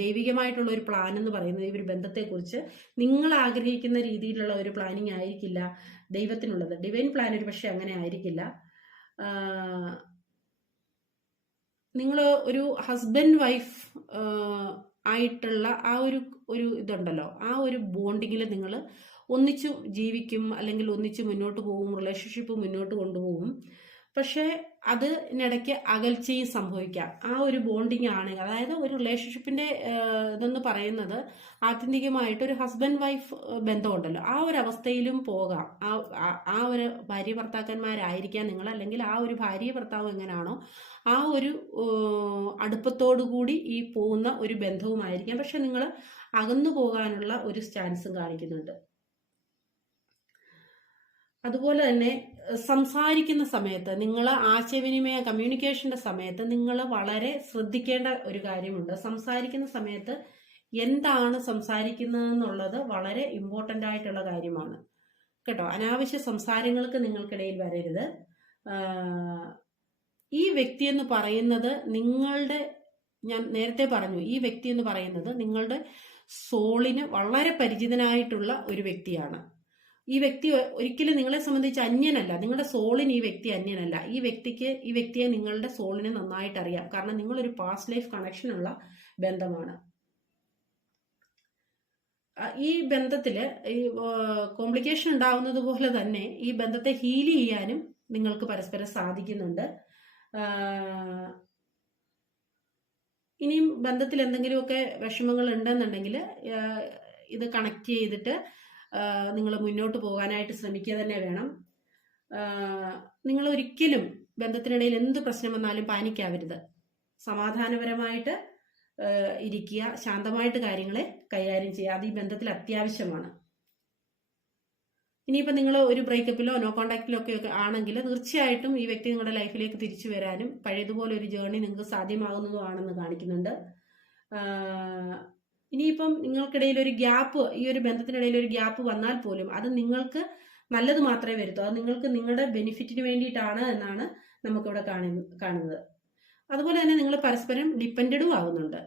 ദൈവികമായിട്ടുള്ള ഒരു പ്ലാൻ എന്ന് പറയുന്നത്. ഈ ഒരു ബന്ധത്തെക്കുറിച്ച് നിങ്ങൾ ആഗ്രഹിക്കുന്ന രീതിയിലുള്ള ഒരു പ്ലാനിങ് ആയിരിക്കില്ല ദൈവത്തിനുള്ളത്. ഡിവൈൻ പ്ലാൻ ഒരു പക്ഷെ അങ്ങനെ ആയിരിക്കില്ല. നിങ്ങൾ ഒരു ഹസ്ബൻഡ് വൈഫ് ആയിട്ടുള്ള ആ ഒരു ഇതുണ്ടല്ലോ, ആ ഒരു ബോണ്ടിങ്ങിൽ നിങ്ങൾ ഒന്നിച്ചു ജീവിക്കും, അല്ലെങ്കിൽ ഒന്നിച്ച് മുന്നോട്ട് പോകും, റിലേഷൻഷിപ്പ് മുന്നോട്ട് കൊണ്ടുപോകും. പക്ഷേ അതിനിടയ്ക്ക് അകൽച്ചയും സംഭവിക്കാം. ആ ഒരു ബോണ്ടിങ് ആണ്, അതായത് ഒരു റിലേഷൻഷിപ്പിന്റെ ഇതെന്ന് പറയുന്നത് ആത്യന്തികമായിട്ട് ഒരു ഹസ്ബൻഡ് വൈഫ് ബന്ധമുണ്ടല്ലോ, ആ ഒരു അവസ്ഥയിലും പോകാം. ആ ഒരു ഭാര്യ ഭർത്താക്കന്മാരായിരിക്കാം നിങ്ങൾ, അല്ലെങ്കിൽ ആ ഒരു ഭാര്യ ഭർത്താവ് എങ്ങനെയാണോ ആ ഒരു അടുപ്പത്തോടു കൂടി ഈ പോകുന്ന ഒരു ബന്ധവുമായിരിക്കാം. പക്ഷെ നിങ്ങൾ അകന്നു പോകാനുള്ള ഒരു ചാൻസും കാണിക്കുന്നുണ്ട്. അതുപോലെ തന്നെ സംസാരിക്കുന്ന സമയത്ത്, നിങ്ങൾ ആശയവിനിമയ കമ്മ്യൂണിക്കേഷന്റെ സമയത്ത് നിങ്ങൾ വളരെ ശ്രദ്ധിക്കേണ്ട ഒരു കാര്യമുണ്ട്. സംസാരിക്കുന്ന സമയത്ത് എന്താണ് സംസാരിക്കുന്നതെന്നുള്ളത് വളരെ ഇമ്പോർട്ടൻ്റ് ആയിട്ടുള്ള കാര്യമാണ് കേട്ടോ. അനാവശ്യ സംസാരങ്ങൾക്ക് നിങ്ങൾക്കിടയിൽ വരരുത്. ഈ വ്യക്തി എന്ന് പറയുന്നത് നിങ്ങളുടെ, ഞാൻ നേരത്തെ പറഞ്ഞു, ഈ വ്യക്തി എന്ന് പറയുന്നത് നിങ്ങളുടെ സോളിന് വളരെ പരിചിതനായിട്ടുള്ള ഒരു വ്യക്തിയാണ്. ഈ വ്യക്തി ഒരിക്കലും നിങ്ങളെ സംബന്ധിച്ച് അന്യനല്ല. നിങ്ങളുടെ സോളിന് ഈ വ്യക്തി അന്യനല്ല. ഈ വ്യക്തിയെ നിങ്ങളുടെ സോളിന് നന്നായിട്ട് അറിയാം. കാരണം നിങ്ങളൊരു പാസ്റ്റ് ലൈഫ് കണക്ഷനുള്ള ബന്ധമാണ്. ഈ ബന്ധത്തിൽ ഈ കോംപ്ലിക്കേഷൻ ഉണ്ടാവുന്നത് പോലെ തന്നെ ഈ ബന്ധത്തെ ഹീൽ ചെയ്യാനും നിങ്ങൾക്ക് പരസ്പരം സാധിക്കുന്നുണ്ട്. ഇനിയും ബന്ധത്തിൽ എന്തെങ്കിലുമൊക്കെ വിഷമങ്ങൾ ഉണ്ടെന്നുണ്ടെങ്കിൽ ഇത് കണക്ട് ചെയ്തിട്ട് നിങ്ങൾ മുന്നോട്ട് പോകാനായിട്ട് ശ്രമിക്കുക തന്നെ വേണം. നിങ്ങൾ ഒരിക്കലും ബന്ധത്തിനിടയിൽ എന്ത് പ്രശ്നം വന്നാലും പാനിക്കാവരുത്. സമാധാനപരമായിട്ട് ഇരിക്കുക, ശാന്തമായിട്ട് കാര്യങ്ങളെ കൈകാര്യം ചെയ്യുക. അത് ഈ ബന്ധത്തിൽ അത്യാവശ്യമാണ്. ഇനിയിപ്പോൾ നിങ്ങൾ ഒരു ബ്രേക്കപ്പിലോ നോ കോണ്ടാക്റ്റിലോ ഒക്കെ ആണെങ്കിൽ തീർച്ചയായിട്ടും ഈ വ്യക്തി നിങ്ങളുടെ ലൈഫിലേക്ക് തിരിച്ചു വരാനും പഴയതുപോലെ ഒരു ജേർണി നിങ്ങൾക്ക് സാധ്യമാകുന്നതുമാണെന്ന് കാണിക്കുന്നുണ്ട്. ഇനിയിപ്പം നിങ്ങൾക്കിടയിൽ ഒരു ഗ്യാപ്പ്, ഈ ഒരു ബന്ധത്തിനിടയിൽ ഒരു ഗ്യാപ്പ് വന്നാൽ പോലും അത് നിങ്ങൾക്ക് നല്ലത് മാത്രമേ വരുത്തൂ. അത് നിങ്ങൾക്ക് നിങ്ങളുടെ ബെനിഫിറ്റിന് വേണ്ടിയിട്ടാണ് എന്നാണ് നമുക്കിവിടെ കാണുന്നത്. അതുപോലെ തന്നെ നിങ്ങൾ പരസ്പരം ഡിപ്പെൻഡഡും ആവുന്നുണ്ട്.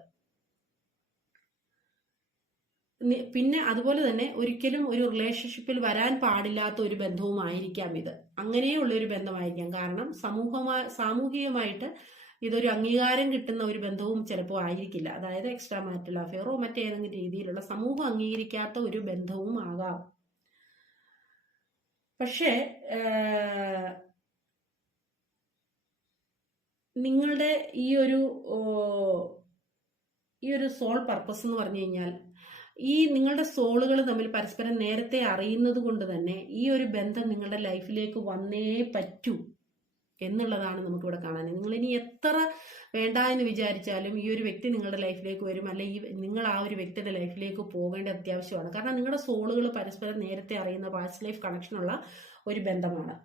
പിന്നെ അതുപോലെ തന്നെ ഒരിക്കലും ഒരു റിലേഷൻഷിപ്പിൽ വരാൻ പാടില്ലാത്ത ഒരു ബന്ധവുമായിരിക്കാം ഇത്. അങ്ങനെയുള്ള ഒരു ബന്ധമായിരിക്കാം. കാരണം സാമൂഹികമായിട്ട് ഇതൊരു അംഗീകാരം കിട്ടുന്ന ഒരു ബന്ധവും ചിലപ്പോൾ ആയിരിക്കില്ല. അതായത് എക്സ്ട്രാ മാരിറ്റൽ അഫെയറോ മറ്റേതെങ്കിലും രീതിയിലുള്ള സമൂഹം അംഗീകരിക്കാത്ത ഒരു ബന്ധവും ആകാം. പക്ഷേ നിങ്ങളുടെ ഈ ഒരു സോൾ പർപ്പസ് എന്ന് പറഞ്ഞു കഴിഞ്ഞാൽ ഈ നിങ്ങളുടെ സോളുകൾ തമ്മിൽ പരസ്പരം നേരത്തെ അറിയുന്നത് കൊണ്ട് തന്നെ ഈ ഒരു ബന്ധം നിങ്ങളുടെ ലൈഫിലേക്ക് വന്നേ പറ്റൂ എന്നുള്ളതാണ് നമുക്കിവിടെ കാണാൻ. നിങ്ങൾ ഇനി എത്ര വേണ്ട എന്ന് വിചാരിച്ചാലും ഈ ഒരു വ്യക്തി നിങ്ങളുടെ ലൈഫിലേക്ക് വരും, അല്ലെങ്കിൽ നിങ്ങൾ ആ ഒരു വ്യക്തിയുടെ ലൈഫിലേക്ക് പോകേണ്ട അത്യാവശ്യമാണ്. കാരണം നിങ്ങളുടെ സോളുകൾ പരസ്പരം നേരത്തെ അറിയുന്ന പാസ്റ്റ് ലൈഫ് കണക്ഷനുള്ള ഒരു ബന്ധമാണ്.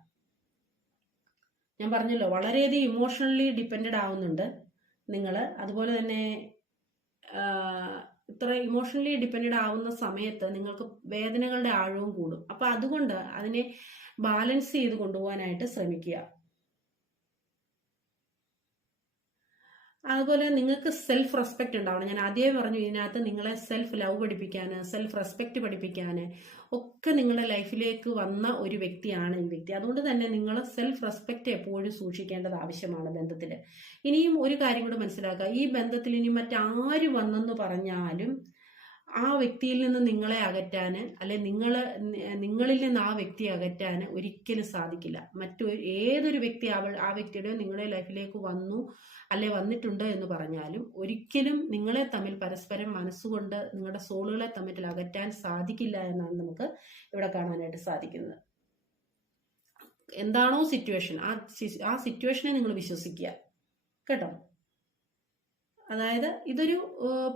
ഞാൻ പറഞ്ഞല്ലോ, വളരെയധികം ഇമോഷണലി ഡിപ്പെൻഡഡ് ആവുന്നുണ്ട് നിങ്ങൾ. അതുപോലെ തന്നെ ഇത്ര ഇമോഷണലി ഡിപ്പെൻഡഡ് ആവുന്ന സമയത്ത് നിങ്ങൾക്ക് വേദനകളുടെ ആഴവും കൂടും. അപ്പൊ അതുകൊണ്ട് അതിനെ ബാലൻസ് ചെയ്ത് കൊണ്ടുപോകാനായിട്ട് ശ്രമിക്കുക. അതുപോലെ നിങ്ങൾക്ക് സെൽഫ് റെസ്പെക്ട് ഉണ്ടാവണം. ഞാൻ ആദ്യമേ പറഞ്ഞു, ഇതിനകത്ത് നിങ്ങളെ സെൽഫ് ലവ് പഠിപ്പിക്കാൻ, സെൽഫ് റെസ്പെക്ട് പഠിപ്പിക്കാൻ ഒക്കെ നിങ്ങളുടെ ലൈഫിലേക്ക് വന്ന ഒരു വ്യക്തിയാണ് ഈ വ്യക്തി. അതുകൊണ്ട് തന്നെ നിങ്ങൾ സെൽഫ് റെസ്പെക്ട് എപ്പോഴും സൂക്ഷിക്കേണ്ടത് ആവശ്യമാണ് ബന്ധത്തിൽ. ഇനിയും ഒരു കാര്യം കൂടെ മനസ്സിലാക്കുക, ഈ ബന്ധത്തിൽ ഇനി മറ്റാര് വന്നെന്ന് പറഞ്ഞാലും ആ വ്യക്തിയിൽ നിന്ന് നിങ്ങളെ അകറ്റാൻ, അല്ലെ നിങ്ങളിൽ നിന്ന് ആ വ്യക്തിയെ അകറ്റാൻ ഒരിക്കലും സാധിക്കില്ല. ഏതൊരു വ്യക്തി ആ വ്യക്തിയുടെ നിങ്ങളുടെ ലൈഫിലേക്ക് വന്നു അല്ലെ വന്നിട്ടുണ്ട് എന്ന് പറഞ്ഞാലും ഒരിക്കലും നിങ്ങളെ തമ്മിൽ പരസ്പരം മനസ്സുകൊണ്ട് നിങ്ങളുടെ സോളുകളെ തമ്മിൽ അകറ്റാൻ സാധിക്കില്ല എന്നാണ് നമുക്ക് ഇവിടെ കാണാനായിട്ട് സാധിക്കുന്നത്. എന്താണോ സിറ്റുവേഷൻ, ആ സിറ്റുവേഷനെ നിങ്ങൾ വിശ്വസിക്കുക കേട്ടോ. അതായത് ഇതൊരു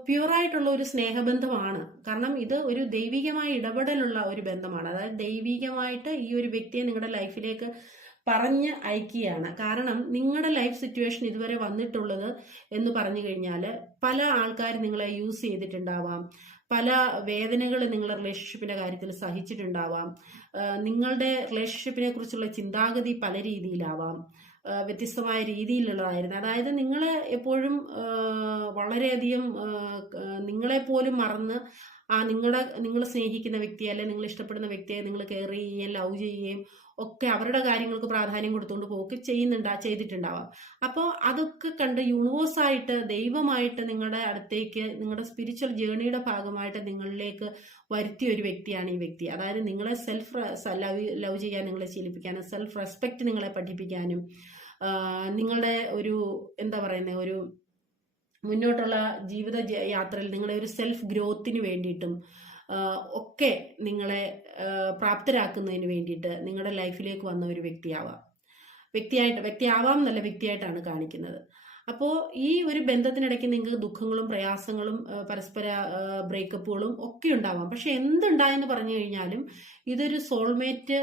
പ്യുവറായിട്ടുള്ള ഒരു സ്നേഹബന്ധമാണ്. കാരണം ഇത് ഒരു ദൈവികമായ ഇടപെടലുള്ള ഒരു ബന്ധമാണ്. അതായത് ദൈവികമായിട്ട് ഈ ഒരു വ്യക്തിയെ നിങ്ങളുടെ ലൈഫിലേക്ക് പറഞ്ഞ് അയക്കുകയാണ്. കാരണം നിങ്ങളുടെ ലൈഫ് സിറ്റുവേഷൻ ഇതുവരെ വന്നിട്ടുള്ളത് എന്ന് പറഞ്ഞു കഴിഞ്ഞാൽ പല ആൾക്കാർ നിങ്ങളെ യൂസ് ചെയ്തിട്ടുണ്ടാവാം, പല വേദനകൾ നിങ്ങളുടെ റിലേഷൻഷിപ്പിന്റെ കാര്യത്തിൽ സഹിച്ചിട്ടുണ്ടാവാം, നിങ്ങളുടെ റിലേഷൻഷിപ്പിനെ കുറിച്ചുള്ള ചിന്താഗതി പല രീതിയിലാവാം, വ്യത്യസ്തമായ രീതിയിലുള്ളതായിരുന്നു. അതായത് നിങ്ങൾ എപ്പോഴും വളരെയധികം നിങ്ങളെപ്പോലും മറന്ന് നിങ്ങൾ സ്നേഹിക്കുന്ന വ്യക്തിയെ, അല്ലെ നിങ്ങൾ ഇഷ്ടപ്പെടുന്ന വ്യക്തിയെ നിങ്ങൾ കെയർ ചെയ്യുകയും ലവ് ചെയ്യുകയും ഒക്കെ അവരുടെ കാര്യങ്ങൾക്ക് പ്രാധാന്യം കൊടുത്തുകൊണ്ട് പോവുക ചെയ്തിട്ടുണ്ടാവാം. അപ്പോൾ അതൊക്കെ കണ്ട് യൂണിവേഴ്സായിട്ട് ദൈവമായിട്ട് നിങ്ങളുടെ അടുത്തേക്ക് നിങ്ങളുടെ സ്പിരിച്വൽ ജേർണിയുടെ ഭാഗമായിട്ട് നിങ്ങളിലേക്ക് വരുത്തിയ ഒരു വ്യക്തിയാണ് ഈ വ്യക്തി. അതായത് നിങ്ങളെ ലവ് ചെയ്യാൻ നിങ്ങളെ ശീലിപ്പിക്കാനും സെൽഫ് റെസ്പെക്ട് നിങ്ങളെ പഠിപ്പിക്കാനും നിങ്ങളുടെ ഒരു ഒരു മുന്നോട്ടുള്ള ജീവിത യാത്രയിൽ നിങ്ങളുടെ ഒരു സെൽഫ് ഗ്രോത്തിന് വേണ്ടിയിട്ടും ഒക്കെ നിങ്ങളെ പ്രാപ്തരാക്കുന്നതിന് വേണ്ടിയിട്ട് നിങ്ങളുടെ ലൈഫിലേക്ക് വന്ന ഒരു വ്യക്തിയാവാം എന്നല്ല, വ്യക്തിയായിട്ടാണ് കാണിക്കുന്നത്. അപ്പോൾ ഈ ഒരു ബന്ധത്തിനിടയ്ക്ക് നിങ്ങൾക്ക് ദുഃഖങ്ങളും പ്രയാസങ്ങളും പരസ്പര ബ്രേക്കപ്പുകളും ഒക്കെ ഉണ്ടാവാം. പക്ഷെ എന്തുണ്ടായെന്ന് പറഞ്ഞു കഴിഞ്ഞാലും ഇതൊരു സോൾമേറ്റ്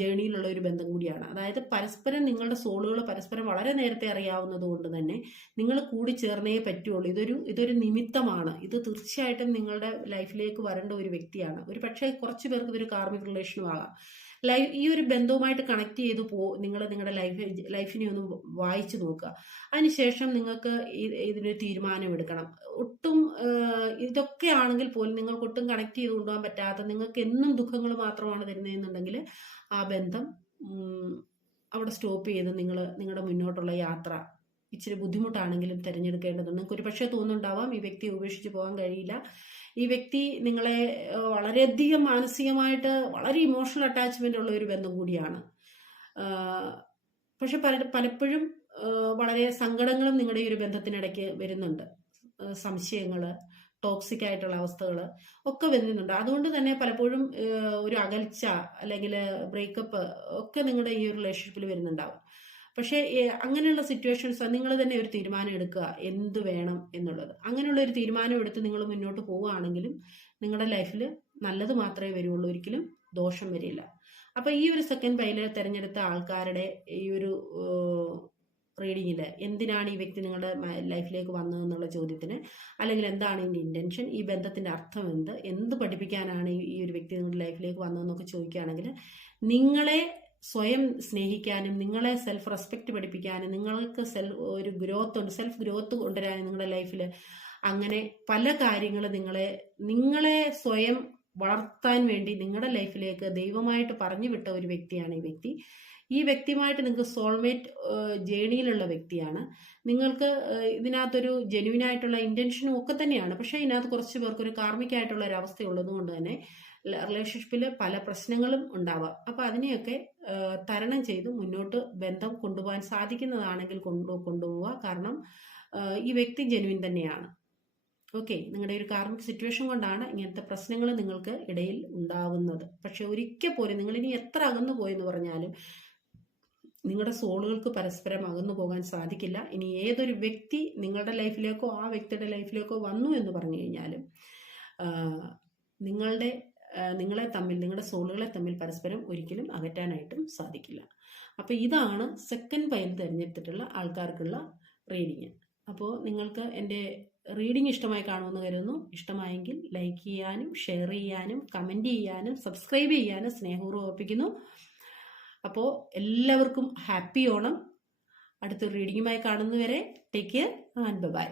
ജേണിയിലുള്ള ഒരു ബന്ധം കൂടിയാണ്. അതായത് പരസ്പരം നിങ്ങളുടെ സോളുകൾ പരസ്പരം വളരെ നേരത്തെ അറിയാവുന്നത് കൊണ്ട് തന്നെ നിങ്ങൾ കൂടി ചേർന്നേ പറ്റുള്ളൂ. ഇതൊരു നിമിത്തമാണ്. ഇത് തീർച്ചയായിട്ടും നിങ്ങളുടെ ലൈഫിലേക്ക് വരേണ്ട ഒരു വ്യക്തിയാണ്. ഒരു പക്ഷേ കുറച്ച് പേർക്ക് ഇതൊരു കാർമിക് റിലേഷനും ആകാം. ഈ ഒരു ബന്ധവുമായിട്ട് കണക്ട് ചെയ്ത് നിങ്ങൾ നിങ്ങളുടെ ലൈഫിനെ ഒന്ന് വായിച്ചു നോക്കുക. അതിനുശേഷം നിങ്ങൾക്ക് ഇതിനൊരു തീരുമാനം എടുക്കണം. ഒട്ടും ഇതൊക്കെ ആണെങ്കിൽ പോലും നിങ്ങൾക്ക് ഒട്ടും കണക്ട് ചെയ്ത് കൊണ്ടുപോകാൻ പറ്റാത്ത, നിങ്ങൾക്ക് എന്നും ദുഃഖങ്ങൾ മാത്രമാണ് തരുന്നതെന്നുണ്ടെങ്കിൽ ആ ബന്ധം അവിടെ സ്റ്റോപ്പ് ചെയ്ത് നിങ്ങളുടെ മുന്നോട്ടുള്ള യാത്ര ഇച്ചിരി ബുദ്ധിമുട്ടാണെങ്കിലും തിരഞ്ഞെടുക്കേണ്ടതുണ്ട്. നിങ്ങൾക്ക് ഒരു പക്ഷേ തോന്നുന്നുണ്ടാവാം ഈ വ്യക്തിയെ ഉപേക്ഷിച്ച് പോകാൻ കഴിയില്ല, ഈ വ്യക്തി നിങ്ങളെ വളരെയധികം മാനസികമായിട്ട് വളരെ ഇമോഷണൽ അറ്റാച്ച്മെന്റ് ഉള്ള ഒരു ബന്ധം കൂടിയാണ്. പക്ഷെ പലപ്പോഴും വളരെ സങ്കടങ്ങളും നിങ്ങളുടെ ഈ ഒരു ബന്ധത്തിനിടയ്ക്ക് വരുന്നുണ്ട്. സംശയങ്ങൾ, ടോക്സിക് ആയിട്ടുള്ള അവസ്ഥകൾ ഒക്കെ വരുന്നുണ്ട്. അതുകൊണ്ട് തന്നെ പലപ്പോഴും ഒരു അകൽച്ച അല്ലെങ്കിൽ ബ്രേക്കപ്പ് ഒക്കെ നിങ്ങളുടെ ഈ ഒരു റിലേഷൻഷിപ്പിൽ വരുന്നുണ്ടാവും. പക്ഷേ അങ്ങനെയുള്ള സിറ്റുവേഷൻസ് നിങ്ങൾ തന്നെ ഒരു തീരുമാനം എടുക്കുക എന്ത് വേണം എന്നുള്ളത്. അങ്ങനെയുള്ള ഒരു തീരുമാനം എടുത്ത് നിങ്ങൾ മുന്നോട്ട് പോവുകയാണെങ്കിലും നിങ്ങളുടെ ലൈഫിൽ നല്ലത് മാത്രമേ വരുള്ളൂ, ഒരിക്കലും ദോഷം വരില്ല. അപ്പൊ ഈ ഒരു സെക്കൻഡ് പൈല് തിരഞ്ഞെടുത്ത ആൾക്കാരുടെ ഈ ഒരു റീഡിങ്ങിൽ എന്തിനാണ് ഈ വ്യക്തി നിങ്ങളുടെ ലൈഫിലേക്ക് വന്നതെന്നുള്ള ചോദ്യത്തിന്, അല്ലെങ്കിൽ എന്താണ് ഇതിന്റെ ഇന്റൻഷൻ, ഈ ബന്ധത്തിന്റെ അർത്ഥം എന്ത് പഠിപ്പിക്കാനാണ് ഈ ഒരു വ്യക്തി നിങ്ങളുടെ ലൈഫിലേക്ക് വന്നതെന്നൊക്കെ ചോദിക്കുകയാണെങ്കിൽ, നിങ്ങളെ സ്വയം സ്നേഹിക്കാനും നിങ്ങളെ സെൽഫ് റെസ്പെക്ട് പഠിപ്പിക്കാനും നിങ്ങൾക്ക് സെൽഫ് ഗ്രോത്ത് കൊണ്ടുവരാനും നിങ്ങളുടെ ലൈഫിൽ അങ്ങനെ പല കാര്യങ്ങൾ നിങ്ങളെ സ്വയം വളർത്താൻ വേണ്ടി നിങ്ങളുടെ ലൈഫിലേക്ക് ദൈവമായിട്ട് പറഞ്ഞു വിട്ട ഒരു വ്യക്തിയാണ് ഈ വ്യക്തി. ഈ വ്യക്തിയുമായിട്ട് നിങ്ങൾക്ക് സോൾമേറ്റ് ജേണിയിലുള്ള വ്യക്തിയാണ്. നിങ്ങൾക്ക് ഇതിനകത്തൊരു ജെന്യൂൻ ആയിട്ടുള്ള ഇന്റൻഷനും ഒക്കെ തന്നെയാണ്. പക്ഷേ ഇതിനകത്ത് കുറച്ച് പേർക്ക് ഒരു കാർമികമായിട്ടുള്ള ഒരു അവസ്ഥ ഉള്ളതുകൊണ്ട് തന്നെ റിലേഷൻഷിപ്പിൽ പല പ്രശ്നങ്ങളും ഉണ്ടാവാം. അപ്പൊ അതിനെയൊക്കെ തരണം ചെയ്ത് മുന്നോട്ട് ബന്ധം കൊണ്ടുപോകാൻ സാധിക്കുന്നതാണെങ്കിൽ കൊണ്ടുപോവുക. കാരണം ഈ വ്യക്തി ജെന്യൂൻ തന്നെയാണ്. ഓക്കെ, നിങ്ങളുടെ ഒരു കാർമിക് സിറ്റുവേഷൻ കൊണ്ടാണ് ഇങ്ങനത്തെ പ്രശ്നങ്ങൾ നിങ്ങൾക്ക് ഇടയിൽ ഉണ്ടാവുന്നത്. പക്ഷെ ഒരിക്കൽ പോലും നിങ്ങൾ ഇനി എത്ര അകന്നു പോയെന്ന് പറഞ്ഞാലും നിങ്ങളുടെ സോളുകൾക്ക് പരസ്പരം അകന്നു പോകാൻ സാധിക്കില്ല. ഇനി ഏതൊരു വ്യക്തി നിങ്ങളുടെ ലൈഫിലേക്കോ ആ വ്യക്തിയുടെ ലൈഫിലേക്കോ വന്നു എന്ന് പറഞ്ഞു കഴിഞ്ഞാലും നിങ്ങളുടെ സോളുകളെ തമ്മിൽ പരസ്പരം ഒരിക്കലും അകറ്റാനായിട്ടും സാധിക്കില്ല. അപ്പൊ ഇതാണ് സെക്കൻഡ് പൈൽ തിരഞ്ഞെടുത്തിട്ടുള്ള ആൾക്കാർക്കുള്ള റീഡിങ്. അപ്പോൾ നിങ്ങൾക്ക് എൻ്റെ റീഡിങ് ഇഷ്ടമായി കാണുമെന്ന് കരുതുന്നു. ഇഷ്ടമായെങ്കിൽ ലൈക്ക് ചെയ്യാനും ഷെയർ ചെയ്യാനും കമൻറ്റ് ചെയ്യാനും സബ്സ്ക്രൈബ് ചെയ്യാനും സ്നേഹപൂർവ്വം ഓർപ്പിക്കുന്നു. അപ്പോൾ എല്ലാവർക്കും ഹാപ്പി ഓണം. അടുത്തൊരു റീഡിങ്ങുമായി കാണുന്നവരെ ടേക്ക് കെയർ ആൻഡ് ബൈ.